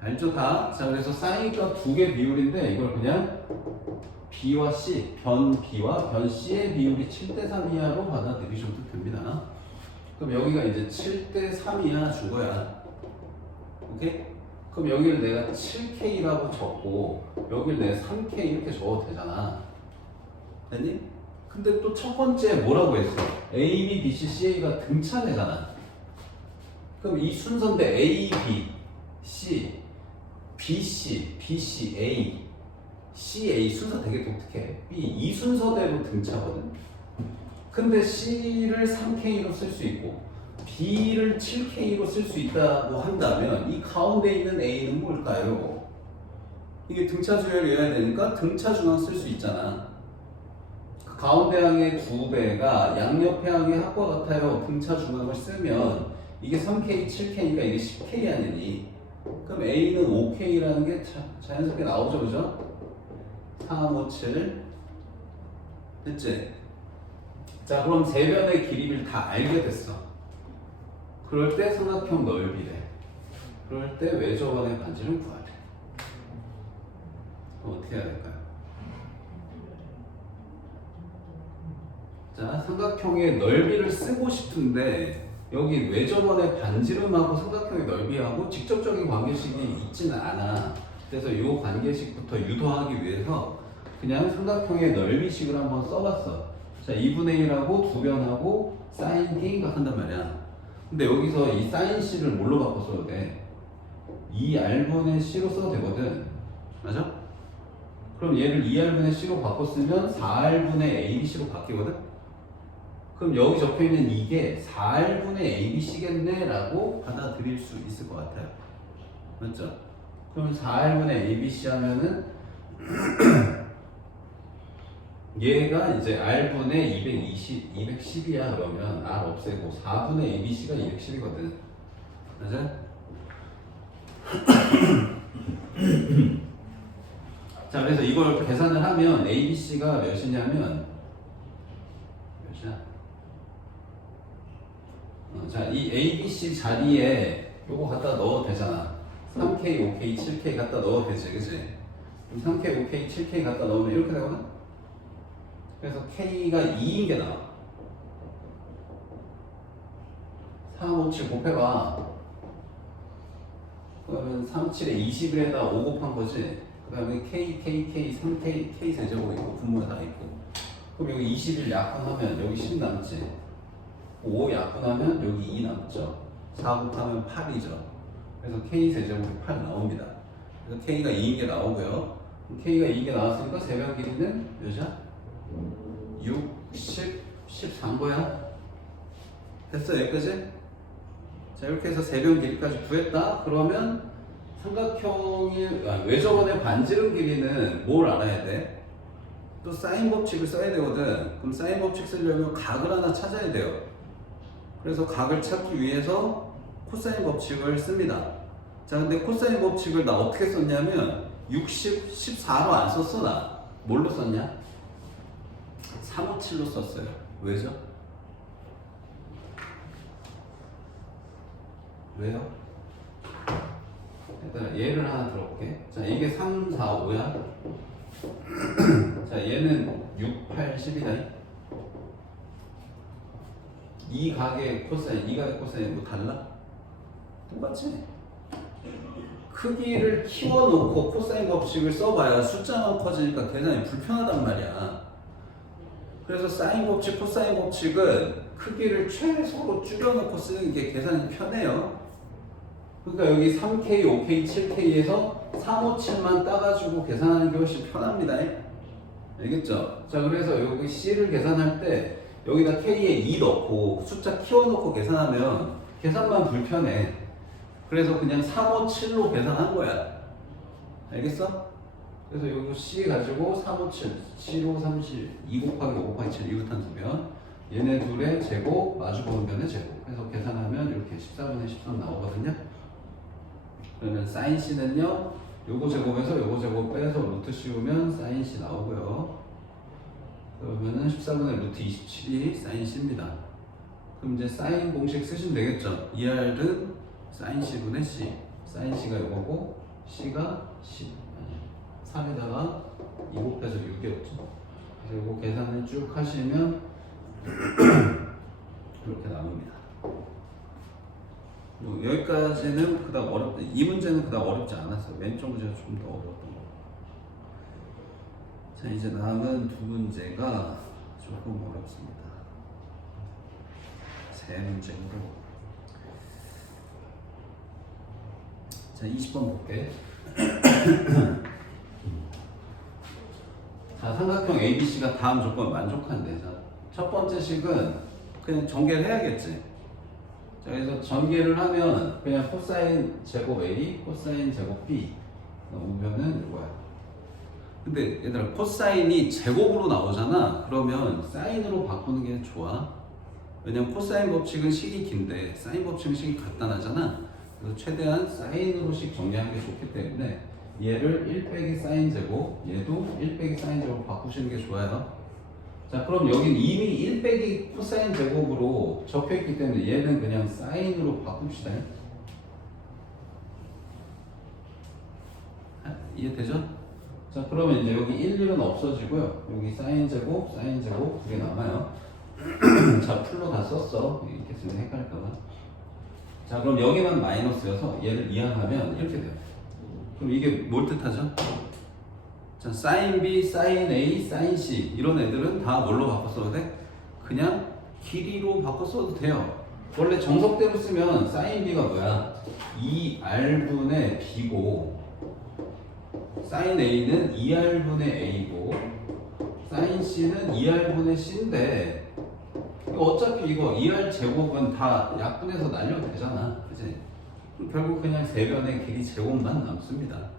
알죠 다? 자, 그래서 사인 값 두 개 비율인데 이걸 그냥 B와 C, 변 B와 변 C의 비율이 7대 3이하로 받아들이셔도 됩니다. 그럼 여기가 이제 7대 3이야 준 거야. 오케이? 그럼 여기를 내가 7K라고 적고 여기를 내가 3K 이렇게 적어도 되잖아. 됐니? 근데 또 첫 번째 뭐라고 했어? A, B, B, C, CA가 등차례잖아. 그럼 이 순서인데 A, B, C, B, C, B, C, A, C, A 순서 되게 독특해. B 이 순서대로 등차거든. 근데 C를 3K로 쓸 수 있고 B를 7K로 쓸 수 있다고 한다면 이 가운데 있는 A는 뭘까요? 이게 등차 수열이어야 되니까 등차 중항 쓸 수 있잖아. 그 가운데 항의 2배가 양옆의 항의 합과 같아요. 등차 중항을 쓰면 이게 3K, 7K니까 이게 10K 아니니? 그럼 A는 5K라는 게 자연스럽게 나오죠, 그죠? 3, 5, 7 됐지? 자, 그럼 세 변의 길이를 다 알게 됐어. 그럴 때 삼각형 넓이래. 그럴 때 외접원의 반지름 구하래. 그럼 어떻게 해야 될까요? 자, 삼각형의 넓이를 쓰고 싶은데 여기 외접원의 반지름하고 삼각형의 넓이하고 직접적인 관계식이 있지는 않아. 그래서 이 관계식부터 유도하기 위해서 그냥 삼각형의 넓이식을 한번 써봤어. 자, 2분의 1하고 두 변하고 사인 K가 한단 말이야. 근데 여기서 이 사인 C를 뭘로 바꿔 써도 돼? 2R분의 C로 써도 되거든. 맞아? 그럼 얘를 2R분의 C로 바꿔 쓰면 4R분의 ABC로 바뀌거든? 그럼 여기 적혀있는 이게 4R분의 ABC겠네 라고 받아들일 수 있을 것 같아요. 맞죠? 그럼 4R분의 ABC 하면은 얘가 이제 R분의 210이야. 그러면 R 없애고 4분의 ABC가 210이거든. 맞아? 자, 그래서 이걸 계산을 하면 ABC가 몇이냐면 몇이야? 자, 이 ABC 자리에 요거 갖다 넣어도 되잖아. 3K, 5K, 7K 갖다 넣어도 되지, 그치? 그럼 3K, 5K, 7K 갖다 넣으면 이렇게 되거든? 그래서 K가 2인 게 나와. 3, 5, 7 곱해봐. 그러면 3, 7에 21에다 5 곱한 거지. 그 다음에 K, K, K, 3K, K 세제곱 있고 분모에 다 있고. 그럼 여기 21 약분하면 여기 10 남지. 5 약분하면 여기 2 남죠. 4 곱하면 8이죠. 그래서 K 세제곱이 8 나옵니다. 그래서 K가 2인 게 나오고요. K가 2인 게 나왔으니까 세변 길이는 몇이야? 6, 10, 14인 거야. 됐어, 여기까지? 자, 이렇게 해서 세변 길이까지 구했다. 그러면 삼각형이 외접원의 반지름 길이는 뭘 알아야 돼? 또 사인 법칙을 써야 되거든. 그럼 사인 법칙 쓰려면 각을 하나 찾아야 돼요. 그래서 각을 찾기 위해서 코사인 법칙을 씁니다. 자, 근데 코사인 법칙을 나 어떻게 썼냐면 60, 14로 안 썼어. 나 뭘로 썼냐? 357로 썼어요. 왜죠? 왜요? 일단 얘를 하나 들어볼게. 자, 이게 3, 4, 5야. 자, 얘는 6, 8, 10이다. 이 각의 코사인, 이 각의 코사인 뭐 달라? 똑같지? 크기를 키워놓고 코사인 법칙을 써봐야 숫자만 커지니까 계산이 불편하단 말이야. 그래서 사인 법칙, 코사인 법칙은 크기를 최소로 줄여놓고 쓰는 게 계산이 편해요. 그러니까 여기 3K, 5K, 7K에서 3, 5, 7만 따가지고 계산하는 게 훨씬 편합니다. 알겠죠? 자, 그래서 여기 C를 계산할 때 여기다 K에 2 넣고 숫자 키워놓고 계산하면 계산만 불편해. 그래서 그냥 3, 5, 7로 계산한 거야. 알겠어? 그래서 여기 C 가지고 3, 5, 7, 7, 5, 30, 2 곱하기 5 곱하기 7 이웃한수면 얘네 둘의 제곱, 마주보는 변의 제곱 해서 계산하면 이렇게 14분의 13 나오거든요. 그러면 사인 C는요, 요거 제곱에서 요거 제곱 빼서 루트 씌우면 사인 C 나오고요. 그러면은 14분의 루트 27이 사인 C입니다. 그럼 이제 사인 공식 쓰시면 되겠죠. 2R은 사인 C분의 C, 사인 C가 요거고 C가 10, 3에다가 2 곱해서 6이었죠. 그래서 요거 계산을 쭉 하시면 이렇게 나옵니다. 여기까지는 그다음 어렵다. 이 문제는 그다음 어렵지 않았어요. 왼쪽 문제가 좀 더 어려웠던 거. 자, 이제 남은 두 문제가 조금 어렵습니다. 세 문제로. 자, 20번 볼게. 자, 삼각형 ABC가 다음 조건 만족한대. 자, 첫 번째 식은 그냥 전개를 해야겠지. 자, 그래서 전개를 하면 그냥 코사인 제곱 A, 코사인 제곱 B 나오면은 이거야. 근데 얘들아, 코사인이 제곱으로 나오잖아. 그러면 사인으로 바꾸는 게 좋아. 왜냐면 코사인 법칙은 식이 긴데 사인 법칙은 식이 간단하잖아. 그래서 최대한 사인으로씩 정리하는 게 좋기 때문에 얘를 1 빼기 사인 제곱, 얘도 1 빼기 사인 제곱 바꾸시는 게 좋아요. 자, 그럼 여긴 이미 1 빼기 코사인 제곱으로 적혀있기 때문에 얘는 그냥 사인으로 바꿉시다. 이해되죠? 자, 그러면 이제 여기 1, 1은 없어지고요. 여기 사인 제곱 두 개 남아요. 자, 풀로 다 썼어. 이렇게 쓰면 헷갈릴까봐. 자, 그럼 여기만 마이너스여서 얘를 이항하면 이렇게 돼요. 그럼 이게 뭘 뜻하죠? 자, 사인 B, 사인 A, 사인 C 이런 애들은 다 뭘로 바꿔 써도 돼? 그냥 길이로 바꿔 써도 돼요. 원래 정석대로 쓰면 사인 B가 뭐야? 2R분의 B고 사인 A는 2R분의 A고 사인 C는 2R분의 C인데 어차피 이거 2R 제곱은 다 약분해서 날려도 되잖아. 그치? 결국 그냥 세변의 길이 제곱만 남습니다.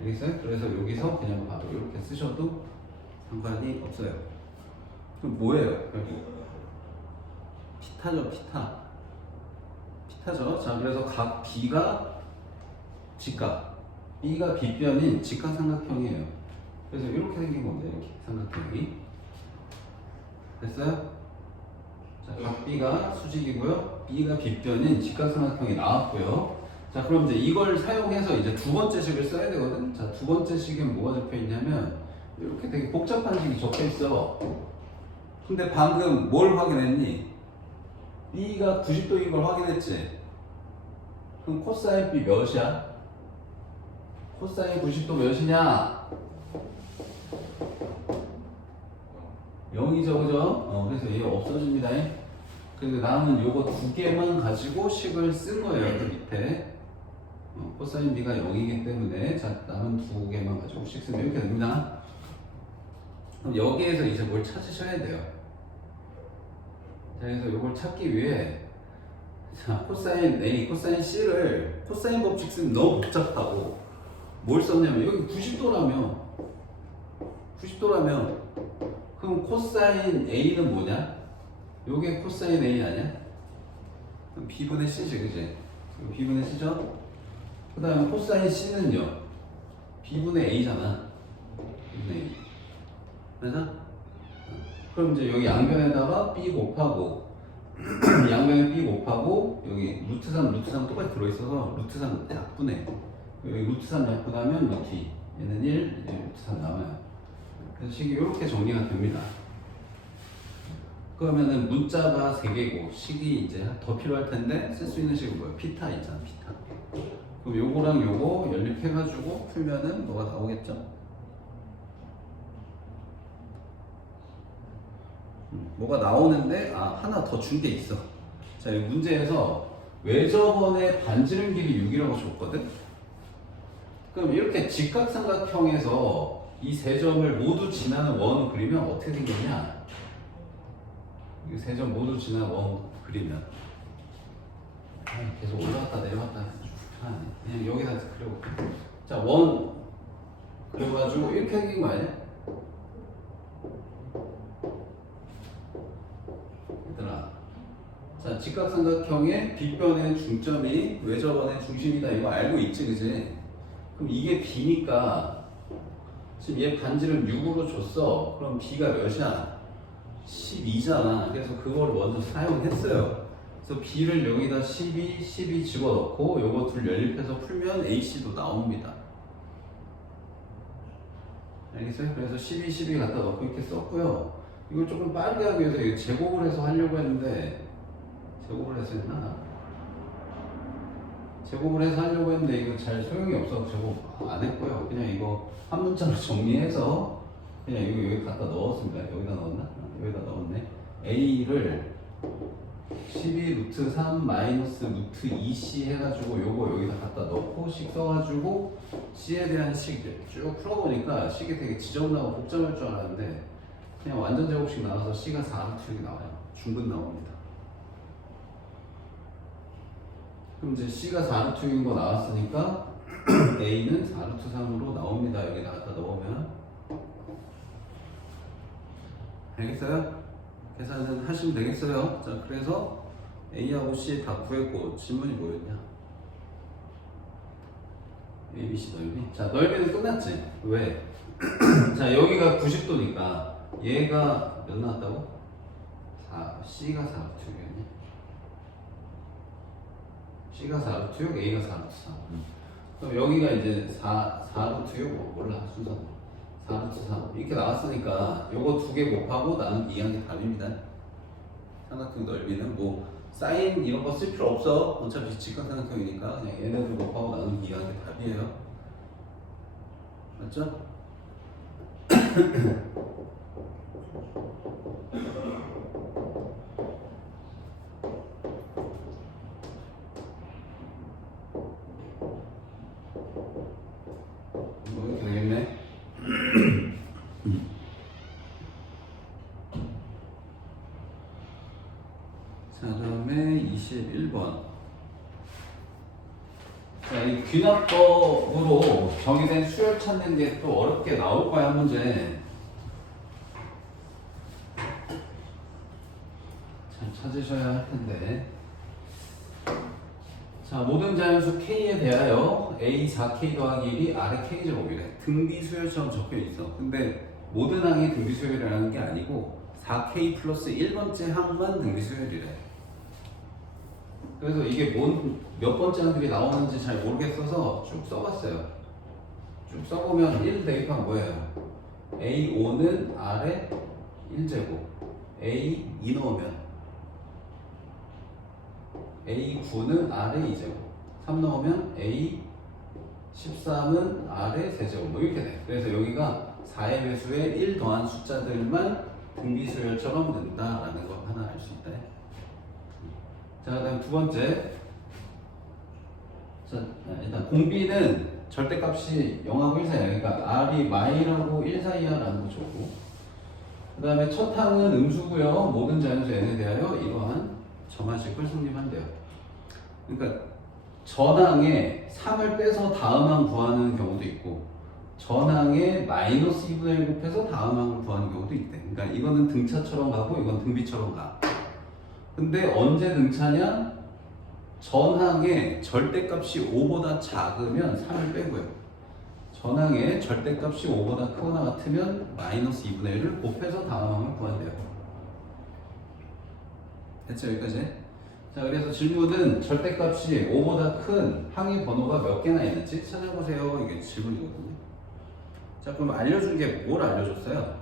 알겠어요? 그래서 여기서 그냥 바로 이렇게 쓰셔도 상관이 없어요. 그럼 뭐예요? 결국 피타죠, 피타. 피타죠. 자, 그래서 각 B가 직각, B가 빗변인 직각삼각형이에요. 그래서 이렇게 생긴 겁니다. 이렇게 삼각형이. 됐어요? 자, 각 B가 수직이고요. B가 빗변인 직각삼각형이 나왔고요. 자, 그럼 이제 이걸 사용해서 이제 두 번째 식을 써야 되거든. 자, 두 번째 식은 뭐가 적혀 있냐면 이렇게 되게 복잡한 식이 적혀 있어. 근데 방금 뭘 확인했니? B가 90도인 걸 확인했지? 그럼 코사인 B 몇이야? 코사인 90도 몇이냐? 0이죠, 그죠? 그래서 얘 없어집니다. 근데 남은 요거 두 개만 가지고 식을 쓴 거예요, 그 밑에. 코사인 B가 0이기 때문에, 자, 남은 두 개만 가지고 식 쓰면 이렇게 됩니다. 그럼 여기에서 이제 뭘 찾으셔야 돼요. 자, 그래서 요걸 찾기 위해, 자, 코사인 A, 코사인 C를 코사인 법칙 쓰면 너무 복잡하고, 뭘 썼냐면, 여기 90도라며, 그럼 코사인 A는 뭐냐? 요게 코사인 A 아니야? 그럼 B분의 C지, 그지? B분의 C죠? 그 다음에 코사인 C는요? B분의 A잖아. B분의 A. 맞아? 그럼 이제 여기 양변에다가 B 곱하고 양변에 B 곱하고 여기 루트 3 똑같이 들어있어서 루트 3 약분해. 여기 루트 3 약분하면 루트 2 얘는 1, 루트 3 남아요. 그래서 식이 이렇게 정리가 됩니다. 그러면은 문자가 3개고 식이 이제 더 필요할 텐데 쓸 수 있는 식은 뭐예요? 피타 있잖아, 피타. 그럼 요거랑 요거 연립해가지고 풀면은 뭐가 나오겠죠? 뭐가 나오는데 하나 더 준 게 있어. 자, 이 문제에서 외접원의 반지름 길이 6이라고 줬거든. 그럼 이렇게 직각삼각형에서 이 세 점을 모두 지나는 원을 그리면 어떻게 생겼냐? 이 세 점 모두 지나는 원 그리면 계속 올라갔다 내려갔다 그냥 여기다 그려볼게. 자, 원 그려가지고 이렇게 생긴 거 아니야? 얘들아, 자, 직각삼각형의 빗변의 중점이 외접원의 중심이다. 이거 알고 있지, 그지? 그럼 이게 B니까 지금 얘 반지름 6으로 줬어. 그럼 B가 몇이야? 12잖아. 그래서 그걸 먼저 사용했어요. 그래서 B를 여기다 12 집어넣고 요거 둘 연립해서 풀면 AC도 나옵니다. 알겠어요? 그래서 12 갖다 넣고 이렇게 썼고요. 이걸 조금 빠르게 하기 위해서 이거 제곱을 해서 하려고 했는데 제곱을 해서 했나? 제곱을 해서 하려고 했는데 이거 잘 소용이 없어서 제곱 안 했고요. 그냥 이거 한 문자로 정리해서 그냥 이거 여기 갖다 넣었습니다. 여기다 넣었나? 여기다 넣었네. A를 12 루트 3 마이너스 루트 2C 해가지고 요거 여기다 갖다 넣고 식 써가지고 C에 대한 식 쭉 풀어보니까 식이 되게 지저분하고 복잡할 줄 알았는데 그냥 완전 제곱식 나와서 C가 4루트 이렇게 나와요. 중근 나옵니다. 그럼 이제 C가 4루트인 거 나왔으니까 A는 4루트 3으로 나옵니다. 여기다 갖다 넣으면. 알겠어요? 계산은 하시면 되겠어요? 자, 그래서 A하고 C 다 구했고 질문이 뭐였냐? A, B, C 넓이? 자, 넓이는 끝났지? 왜? 자, 여기가 90도니까 얘가 몇 나왔다고? C가 4루트였냐? C가 4루트 6, A가 4루트 3. 그럼 여기가 이제 4루트 6, 몰라, 순서는. 4루트 3. 이렇게 나왔으니까 요거 두 개 곱하고 나는 2한 게 답입니다. 삼각형 넓이는 뭐, 사인 이런 거 쓸 필요 없어. 어차피 직각삼각형이니까 그냥 얘네들 곱하고 나는 2한 게 답이에요. 맞죠? 자, 이 귀납법으로 정의된 수열 찾는 게 또 어렵게 나올 거야, 문제. 잘 찾으셔야 할 텐데. 자, 모든 자연수 K에 대하여 A 4K 더하기 1이 아래 K제곱이래. 등비 수열처럼 적혀 있어. 근데 모든 항이 등비 수열이라는 게 아니고 4K 플러스 1번째 항만 등비 수열이래. 그래서 이게 몇 번째 항들이 나오는지 잘 모르겠어서 쭉 써봤어요. 쭉 써보면 1 대입하면 뭐예요? A5는 아래 1제곱, A2 넣으면 A9는 아래 2제곱, 3 넣으면 A13은 아래 3제곱, 뭐 이렇게 돼. 그래서 여기가 4의 배수에 1 더한 숫자들만 등비수열처럼 된다라는 거 하나 알 수 있다. 자, 그다음 두 번째. 자, 일단 공비는 절대값이 0하고 1 사이야. 그러니까 R이 마이하고 1 사이야라는 거 좋고. 그 다음에 첫 항은 음수고요. 모든 자연수 n에 대하여 이러한 정한식을 성립한대요. 그러니까 전항에 3을 빼서 다음 항 구하는 경우도 있고 전항에 마이너스 2분의 1 곱해서 다음 항을 구하는 경우도 있대. 그러니까 이거는 등차처럼 가고 이건 등비처럼 가. 근데 언제 등차냐? 전항의 절대값이 5보다 작으면 3을 빼고요. 전항의 절대값이 5보다 크거나 같으면 마이너스 2분의 1을 곱해서 다음 항을 구한대요. 됐죠? 여기까지? 자, 그래서 질문은 절대값이 5보다 큰 항의 번호가 몇 개나 있는지 찾아보세요. 이게 질문이거든요. 자, 그럼 알려준 게 뭘 알려줬어요?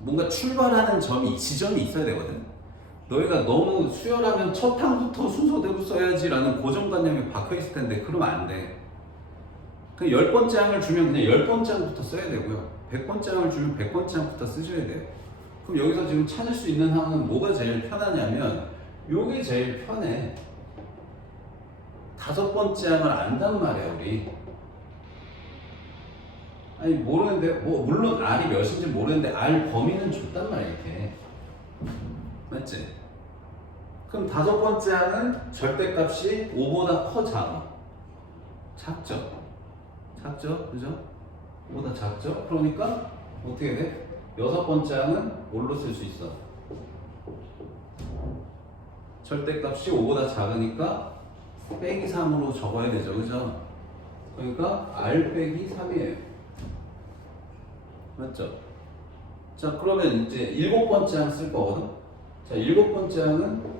뭔가 출발하는 지점이 있어야 되거든. 너희가 너무 수열하면 첫 항부터 순서대로 써야지라는 고정관념이 박혀있을 텐데 그러면 안 돼. 그 10번째 항을 주면 그냥 10번째 항부터 써야 되고요. 100번째 항을 주면 100번째 항부터 쓰셔야 돼요. 그럼 여기서 지금 찾을 수 있는 항은 뭐가 제일 편하냐면 요게 제일 편해. 5번째 항을 안단 말이야 우리. 아니 모르는데 뭐 물론 R이 몇인지 모르는데 R 범위는 줬단 말이야 이렇게. 맞지? 그럼 5번째 항은 절대값이 5보다 커 작아? 작죠? 작죠? 그죠? 5보다 작죠? 그러니까 어떻게 돼? 6번째 항은 뭘로 쓸 수 있어? 절대값이 5보다 작으니까 빼기 3으로 적어야 되죠. 그죠? 그러니까 R 빼기 3이에요. 맞죠? 자, 그러면 이제 7번째 항 쓸 거거든? 자, 7번째 항은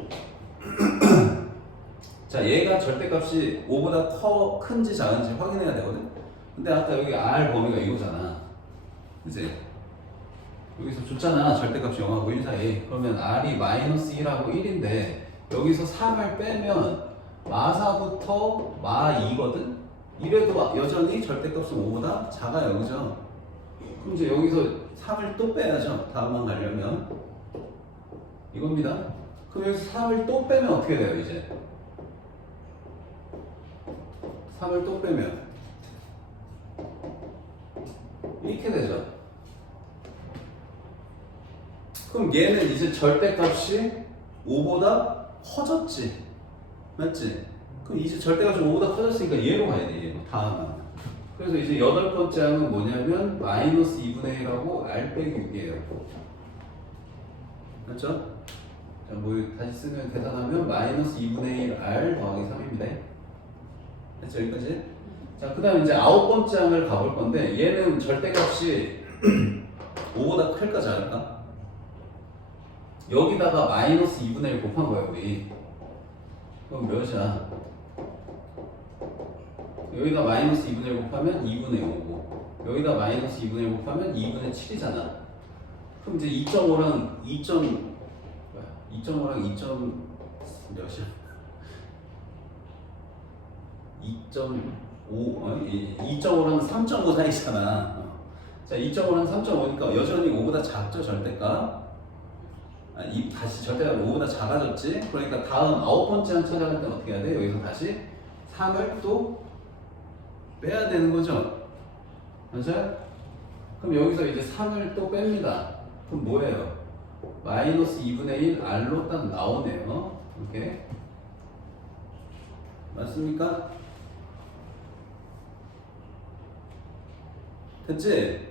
자, 얘가 절대값이 5보다 큰지 작은지 확인해야 되거든? 근데 아까 여기 R 범위가 이거잖아. 그치? 여기서 줬잖아. 절대값이 0하고 1 사이. 그러면 R이 마이너스 1하고 1인데 여기서 3을 빼면 마4부터 마2거든? 이래도 여전히 절대값은 5보다 작아요. 그죠? 그럼 이제 여기서 3을 또 빼야죠. 다음만 가려면. 이겁니다. 그럼 여기서 3을 또 빼면 어떻게 돼요, 이제? 3을 또 빼면 이렇게 되죠. 그럼 얘는 이제 절대값이 5보다 커졌지. 맞지? 그럼 이제 절대값이 5보다 커졌으니까 얘로 가야 돼, 얘로. 다음은. 그래서 이제 8번째 항은 뭐냐면 마이너스 2분의 1하고 R 빼기 6이에요. 맞죠? 자, 뭐 다시 쓰면 계산하면 마이너스 2분의 1 R 더하기 3입니다. 됐죠? 여기까지? 자, 그 다음 이제 9번째 항을 가볼 건데 얘는 절대값이 5보다 클까 작을까? 여기다가 마이너스 2분의 1 곱한 거야 우리. 그럼 몇이야? 여기다 마이너스 2분의 1 곱하면 2분의 5고 여기다 마이너스 2분의 1 곱하면 2분의 7이잖아. 그럼 이제 2.5랑 2.5랑 2. 몇이야? 2.5랑 3.5 사이잖아. 자, 2.5랑 3.5니까 여전히 5보다 작죠, 절대값. 다시 절대값 5보다 작아졌지? 그러니까 다음 9번째 항 찾아갈 때 어떻게 해야 돼? 여기서 다시 3을 또 빼야 되는 거죠? 맞아요? 그럼 여기서 이제 3을 또 뺍니다. 그럼 뭐예요? 마이너스 2분의 1 R로 딱 나오네요. 이렇게. 맞습니까? 됐지?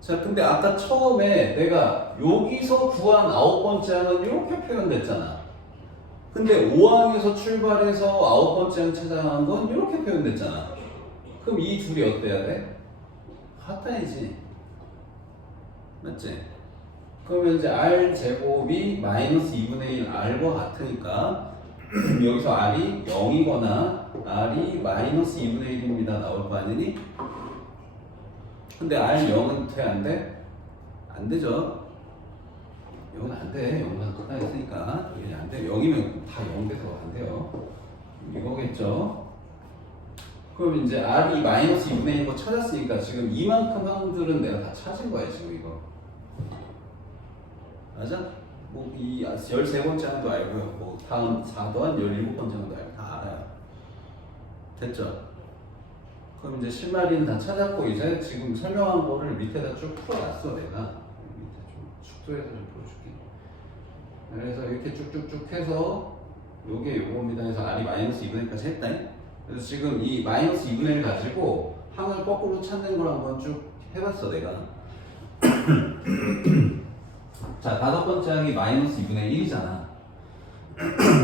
자, 근데 아까 처음에 내가 여기서 구한 9번째 항은 이렇게 표현됐잖아. 근데 5항에서 출발해서 9번째 항 찾아간 건 이렇게 표현됐잖아. 그럼 이 둘이 어때야 돼? 같아야지. 맞지? 그러면 이제 r 제곱이 마이너스 2분의 1 r과 같으니까 여기서 r이 0이거나 r이 마이너스 2분의 1입니다 나올 거 아니니? 근데 r 0은 돼? 안 돼? 안 되죠. 0은 안 돼. 0은 크다 했으니까 여기 안 돼. 0이면 다 0 돼서 안 돼요. 이거겠죠. 그럼 이제 r이 마이너스 2분의 1인 거 찾았으니까 지금 이만큼 항들은 내가 다 찾은 거야 지금 이거. 맞아? 뭐 이 13번째 항도 알고요. 뭐 다음 4더한 17번째 항도 알고 다 알아요. 됐죠? 그럼 이제 실마리는 다 찾았고 이제 지금 설명한 거를 밑에다 쭉 풀어놨어 내가. 밑에 좀 축소해서 좀 보여줄게. 그래서 이렇게 쭉쭉쭉 해서 요게 요겁니다 해서 r이 마이너스 2분의 1까지 했다. 그래서 지금 이 마이너스 2분의 1 가지고 항을 거꾸로 찾는 걸 한번 쭉 해봤어 내가. 자, 5번째 항이 마이너스 2분의 1이잖아.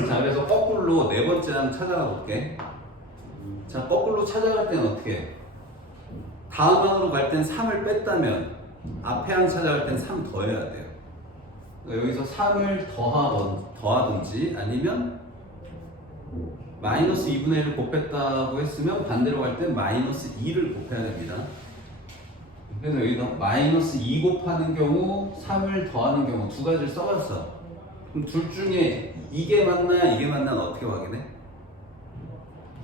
자, 그래서 거꾸로 4번째 항 찾아가 볼게. 자, 거꾸로 찾아갈 때는 어떻게 해? 다음 항으로 갈 땐 3을 뺐다면 앞에 항 찾아갈 땐 3 더해야 돼요. 그러니까 여기서 3을 더하든지 아니면 마이너스 2분의 1을 곱했다고 했으면 반대로 갈 땐 마이너스 2를 곱해야 됩니다. 그래서 여기다 마이너스 2 곱하는 경우 3을 더하는 경우 두 가지를 써봤어. 그럼 둘 중에 이게 맞나 이게 맞나 어떻게 확인해?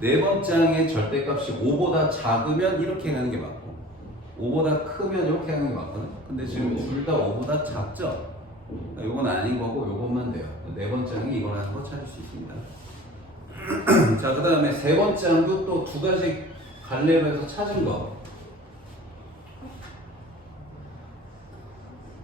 네 번째 항의 절대값이 5보다 작으면 이렇게 가는 게 맞고 5보다 크면 이렇게 하는 게 맞거든. 근데 지금 둘 다 5보다 작죠? 그러니까 요건 아닌 거고 요것만 돼요. 네 번째 항이 이거라는 거 찾을 수 있습니다. 자, 그 다음에 세 번째 항도 또 두 가지 갈래로 해서 찾은 거.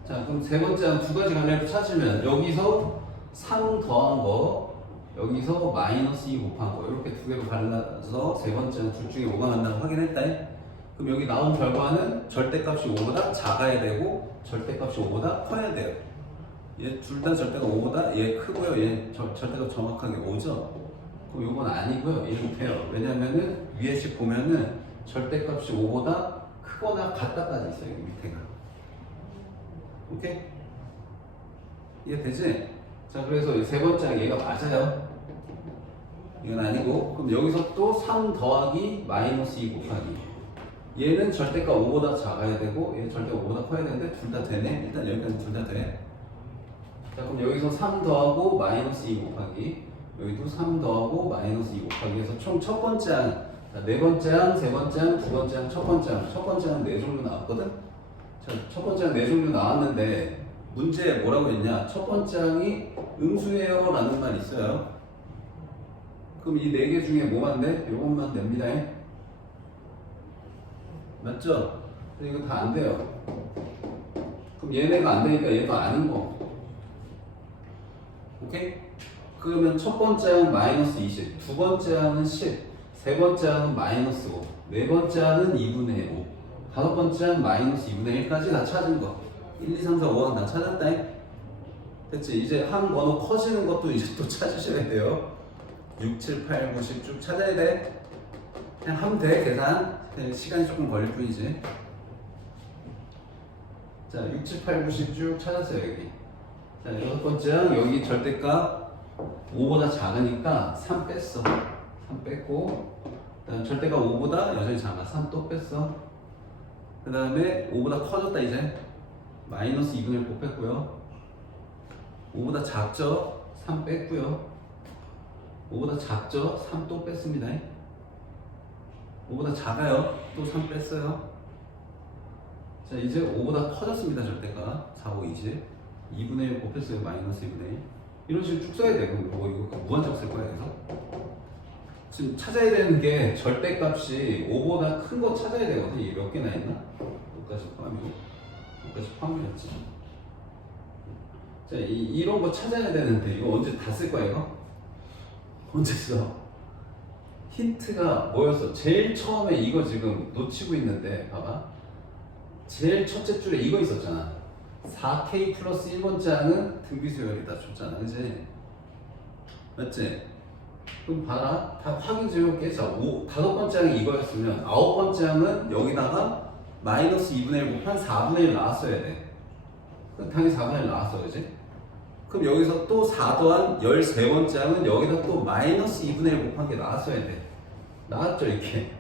자, 그럼 세 번째 항 두 가지 갈래로 찾으면 여기서 3 더한 거, 여기서 마이너스 2 곱한 거 이렇게 두 개로 갈라서 세 번째 항 둘 중에 뭐가 맞나고 확인했다. 그럼 여기 나온 결과는 절대값이 5보다 작아야 되고 절대값이 5보다 커야 돼요. 얘 둘 다 절대가 5보다 얘 크고요. 얘 절대가 정확하게 5죠. 그럼 이건 아니고요. 얘는 돼요. 왜냐면은 위에씩 보면은 절대값이 5보다 크거나 같다까지 있어요. 여기 밑에가. 오케이? 이해되지? 자, 그래서 세 번째 얘가 맞아요. 이건 아니고 그럼 여기서 또 3 더하기 마이너스 2 곱하기 얘는 절대가 5보다 작아야 되고 얘는 절대가 5보다 커야 되는데 둘 다 되네. 일단 여기까지 둘 다 돼. 자, 그럼 여기서 3 더하고 마이너스 2 곱하기 여기도 3 더하고 마이너스 2 곱하기 해서 총 첫 번째 항, 자, 네 번째 항, 세 번째 항, 두 번째 항, 첫 번째 항. 첫 번째 항 네 종류 나왔거든? 자, 첫 번째 항 네 종류 나왔는데 문제에 뭐라고 했냐? 첫 번째 항이 음수예요 라는 말 있어요. 그럼 이 네 개 중에 뭐만 돼? 요것만 됩니다. 맞죠? 이거 다 안 돼요. 그럼 얘네가 안 되니까 얘도 아닌 거. 오케이? 그러면 첫 번째 항은 마이너스 20, 두 번째 항은 10, 세 번째 항은 마이너스 5, 네 번째 항은 2분의 5, 다섯 번째 항은 마이너스 2분의 1까지 다 찾은 거. 1, 2, 3, 4, 5항 다 찾았다. 됐지? 이제 항 번호 커지는 것도 이제 또 찾으셔야 돼요. 6, 7, 8, 9, 10 쭉 찾아야 돼. 그냥 하면 돼, 계산. 그냥 시간이 조금 걸릴 뿐이지. 자, 6, 7, 8, 9, 10 쭉 찾았어요, 여기. 자, 여섯 번째 항, 여기 절대값 5보다 작으니까 3 뺐어. 3 뺐고, 그다음 절대값 5보다 여전히 작아. 3 또 뺐어. 그 다음에 5보다 커졌다, 이제. 마이너스 2분의 1 곱했고요. 5보다 작죠? 3 뺐고요. 5보다 작죠? 3 또 뺐습니다. 5보다 작아요. 또 3 뺐어요. 자, 이제 5보다 커졌습니다. 절대가 4, 5, 20 2분의 1 곱했어요. 마이너스 2분의 1 이런 식으로 쭉 써야 돼요. 뭐 이거 무한정 쓸 거야. 그래서 지금 찾아야 되는 게 절대값이 5보다 큰 거 찾아야 되거든. 이게 몇 개나 있나? 여기까지 포함이고 여기까지 포함이었지. 자, 이런 거 찾아야 되는데 이거 언제 다 쓸 거야 이거? 언제 써? 힌트가 뭐였어? 제일 처음에 이거 지금 놓치고 있는데 봐봐. 제일 첫째 줄에 이거 있었잖아. 4K 플러스 1번장은 등비수열이다 줬잖아. 그치? 맞지? 그럼 봐라. 다 확인 좀 해볼게. 자, 5번장이 이거였으면 9번장은 여기다가 마이너스 2분의 1 곱한 4분의 1 나왔어야 돼. 그럼 당연히 4분의 1 나왔어. 그치? 그럼 여기서 또 4 더한 13번장은 여기다 또 마이너스 2분의 1 곱한 게 나왔어야 돼. 나왔죠, 이렇게.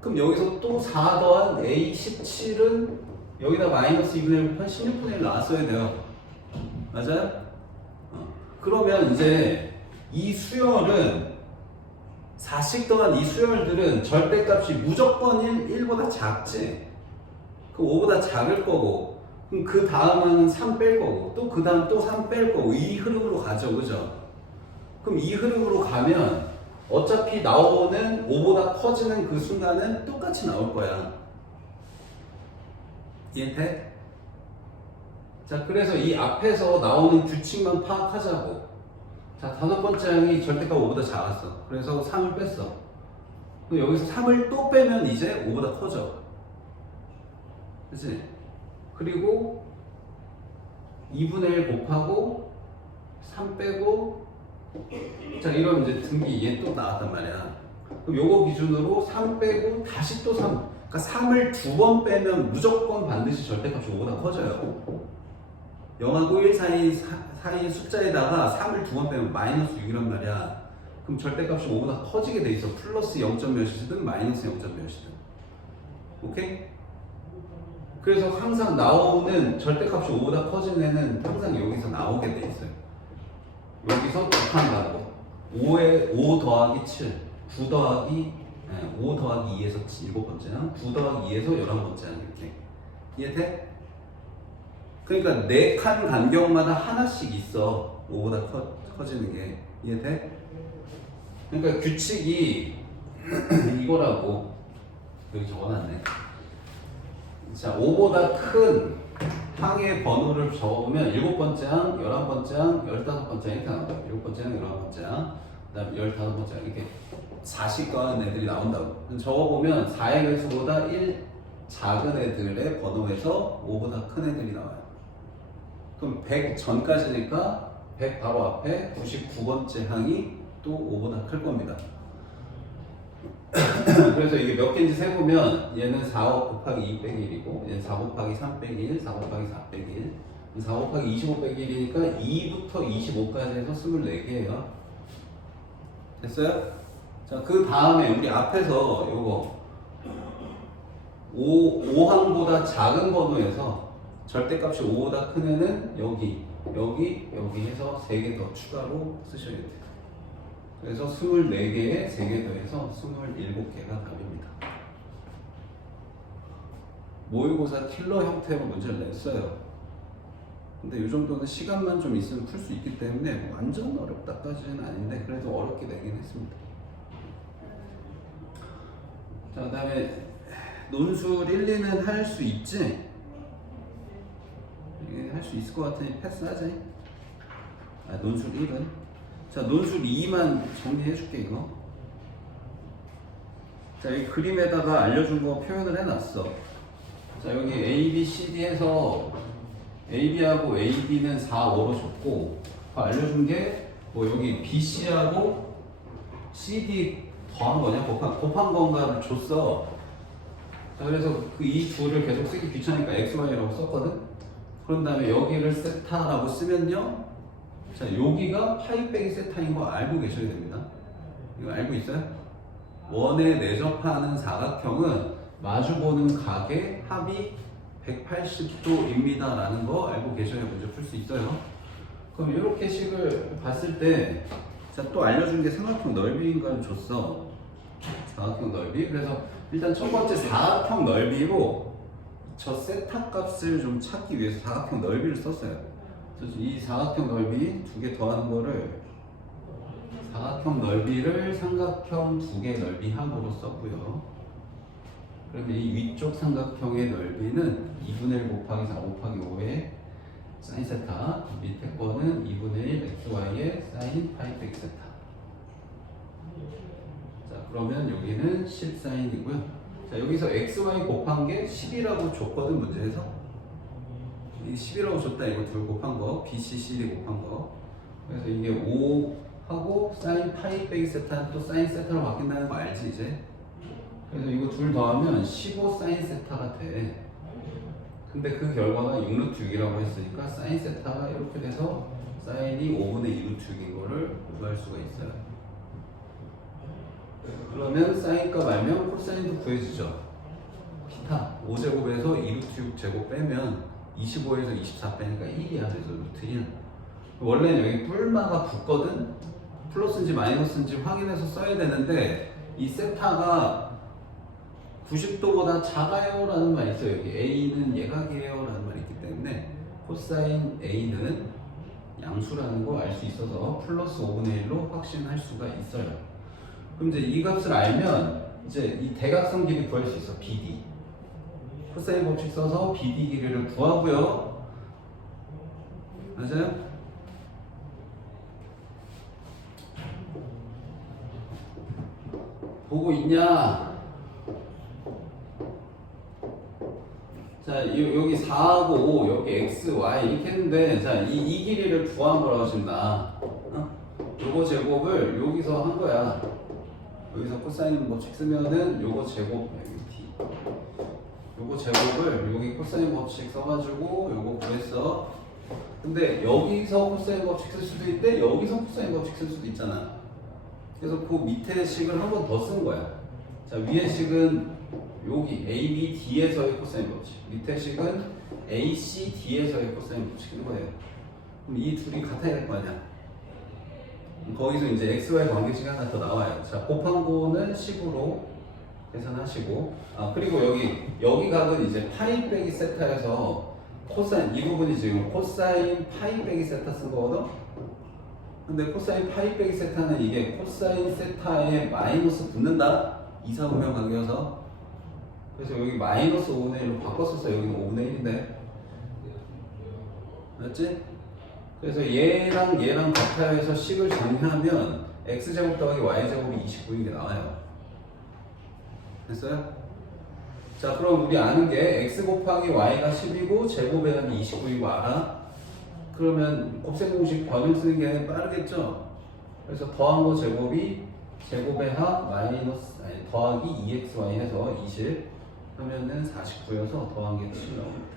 그럼 여기서 또 4 더한 A17은 여기다 마이너스 2분의 1 곱한 16분의 1 나왔어야 돼요. 맞아요? 그러면 이제 이 수열은 4씩 더한 이 수열들은 절대값이 무조건 1보다 작지. 그 5보다 작을 거고, 그럼 그 다음은 3 뺄 거고, 또 그 다음 또 3 뺄 거고, 이 흐름으로 가죠. 그죠? 그럼 이 흐름으로 가면 어차피 나오는 5보다 커지는 그 순간은 똑같이 나올 거야. 이해돼? 자, 그래서 이 앞에서 나오는 규칙만 파악하자고. 자, 5번째항이 절대값 5보다 작았어. 그래서 3을 뺐어. 그럼 여기서 3을 또 빼면 이제 5보다 커져. 그치? 그리고 2분의 1 곱하고 3 빼고, 자, 이러면 이제 등비 얘 또 나왔단 말이야. 그럼 요거 기준으로 3 빼고 다시 또 3. 그러니까 3을 2번 빼면 무조건 반드시 절대값이 5보다 커져요. 0하고 1 사이 숫자에다가 3을 2번 빼면 마이너스 6이란 말이야. 그럼 절대값이 5보다 커지게 돼 있어. 플러스 0점 몇이든 마이너스 0점 몇이든. 오케이? 그래서 항상 나오는 절대값이 5보다 커진 애는 항상 여기서 나오게 돼 있어요. 여기서 곱한다고. 5 더하기 7, 5 더하기 2에서 7번째야, 9 더하기 2에서 11번째야. 이렇게. 이해돼? 그러니까 4칸 간격마다 하나씩 있어. 5보다 커지는 게. 이해돼? 그러니까 규칙이 이거라고. 여기 적어놨네. 자, 5보다 큰 항의 번호를 적어보면 7번째 항, 11번째 항, 15번째 항 이렇게 나온다고. 7번째 항, 11번째 항, 그 다음 15번째 항 이렇게 4씩 더하는 애들이 나온다고. 적어보면 4의 개수보다 1 작은 애들의 번호에서 5보다 큰 애들이 나와요. 그럼 100 전까지니까 100 바로 앞에 99번째 항이 또 5보다 클 겁니다. 그래서 이게 몇 개인지 세보면 얘는 4 곱하기 2 빼기 1이고, 얘는 4 곱하기 3 빼기 1, 4 곱하기 4 빼기 1, 4 곱하기 25 빼기 1이니까 2부터 25까지 해서 24개예요. 됐어요? 자, 그 다음에 우리 앞에서 요거 5항보다 작은 번호에서 절대값이 5보다 큰 애는 여기 해서 3개 더 추가로 쓰셔야 돼요. 그래서 24개에 3개 더해서 27개가 답입니다. 모의고사 킬러 형태로 문제를 냈어요. 근데 이 정도는 시간만 좀 있으면 풀 수 있기 때문에 완전 어렵다까지는 아닌데 그래도 어렵게 내긴 했습니다. 자, 그 다음에 논술 1, 2는 할 수 있지? 할 수 있을 것 같으니 패스하지? 논술 1은? 자, 논술 2만 정리해줄게, 이거. 자, 이 그림에다가 알려준 거 표현을 해놨어. 자, 여기 A, B, C, D 해서 AB하고 AD는 4, 5로 줬고, 그 알려준 게 뭐 여기 BC하고 CD 더한 거냐? 곱한 건가를 줬어. 자, 그래서 그 이 둘을 계속 쓰기 귀찮으니까 XY라고 썼거든? 그런 다음에 여기를 세타라고 쓰면요. 자, 여기가 파이 빼기 세타인 거 알고 계셔야 됩니다. 이거 알고 있어요? 원에 내접하는 사각형은 마주보는 각의 합이 180도입니다 라는 거 알고 계셔야 문제 풀 수 있어요. 그럼 이렇게 식을 봤을 때, 자, 또 알려준 게 삼각형 넓이인가를 줬어. 사각형 넓이. 그래서 일단 첫 번째 사각형 넓이로 저 세타 값을 좀 찾기 위해서 사각형 넓이를 썼어요. 그래서 이 사각형 넓이 2개 더하는 거를 사각형 넓이를 삼각형 2개 넓이 합으로 썼고요. 그러면 이 위쪽 삼각형의 넓이는 2분의 1 곱하기 4 곱하기 5의 사인 세타, 밑에 거는 2분의 1 xy의 사인 파이 빼기 세타. 자, 그러면 여기는 10사인이고요. 자, 여기서 xy 곱한 게 10이라고 줬거든, 문제에서. 이 10이라고 줬다, 이거 둘 곱한 거. BC, CD 곱한 거. 그래서 이게 5하고 사인 파이 빼기 세타 또 사인 세타로 바뀐다는 거 알지, 이제? 그래서 이거 둘 더하면 15 사인 세타가 돼. 근데 그 결과가 6루트 6이라고 했으니까 사인 세타가 이렇게 돼서 사인이 5분의 2루트 6인 거를 구할 수가 있어요. 그러면 사인 값 알면 코사인도 구해지죠. 피타 5제곱에서 2루트 6 제곱 빼면 25에서 24 빼니까 1이야. 그래서 루트 1. 원래는 여기 뿔마가 붙거든. 플러스인지 마이너스인지 확인해서 써야 되는데 이 세타가 90도보다 작아요 라는 말이 있어요. 여기 A는 예각이에요 라는 말이 있기 때문에 코사인 A는 양수라는 거 알 수 있어서 플러스 5분의 1로 확신할 수가 있어요. 그럼 이제 이 값을 알면 이제 이 대각선 길이 구할 수 있어. BD. 코사인 법칙 써서 BD 길이를 구하고요. 맞아요? 보고 있냐? 자, 여기 4하고 5, 여기 x, y 이렇게 했는데, 자, 이 길이를 구한 거라고 하신다. 요거 제곱을 여기서 한 거야. 여기서 코사인 법칙 쓰면은 요거 제곱, 여기 t. 요거 제곱을 여기 코사인 법칙 써가지고 요거 구했어. 근데 여기서 코사인 법칙 쓸 수도 있대, 여기서 코사인 법칙 쓸 수도 있잖아. 그래서 그 밑에 식을 한 번 더 쓴 거야. 자, 위에 식은 여기 A, B, D에서의 코사인 법칙, 밑에 식은 A, C, D에서의 코사인 법칙인 거예요. 그럼 이 둘이 같아야 될 거 아니야. 거기서 이제 XY 관계식이 하나 더 나와요. 자, 곱한 거는 10으로 계산하시고, 아 그리고 여기 각은 이제 파이 빼기 세타여서 코사인, 이 부분이 지금 코사인 파이 빼기 세타 쓴 거거든. 근데 코사인 파이 빼기 세타는 이게 코사인 세타에 마이너스 붙는다. 이사분면 관계여서. 그래서 여기 마이너스 5분의 1로 바꿨었어. 여기는 5분의 1인데. 맞지? 그래서 얘랑 같아요 해서 식을 정리하면 x제곱 더하기 y제곱이 29인 게 나와요. 됐어요? 자, 그럼 우리 아는 게 x 곱하기 y가 10이고 제곱의 합이 29인 거 알아? 그러면 곱셈 공식 변형 쓰는 게 빠르겠죠? 그래서 더한 거 제곱이 제곱의 합 마이너스 더하기 2xy 해서 20 하면은 49여서 더한 게 7 나옵니다.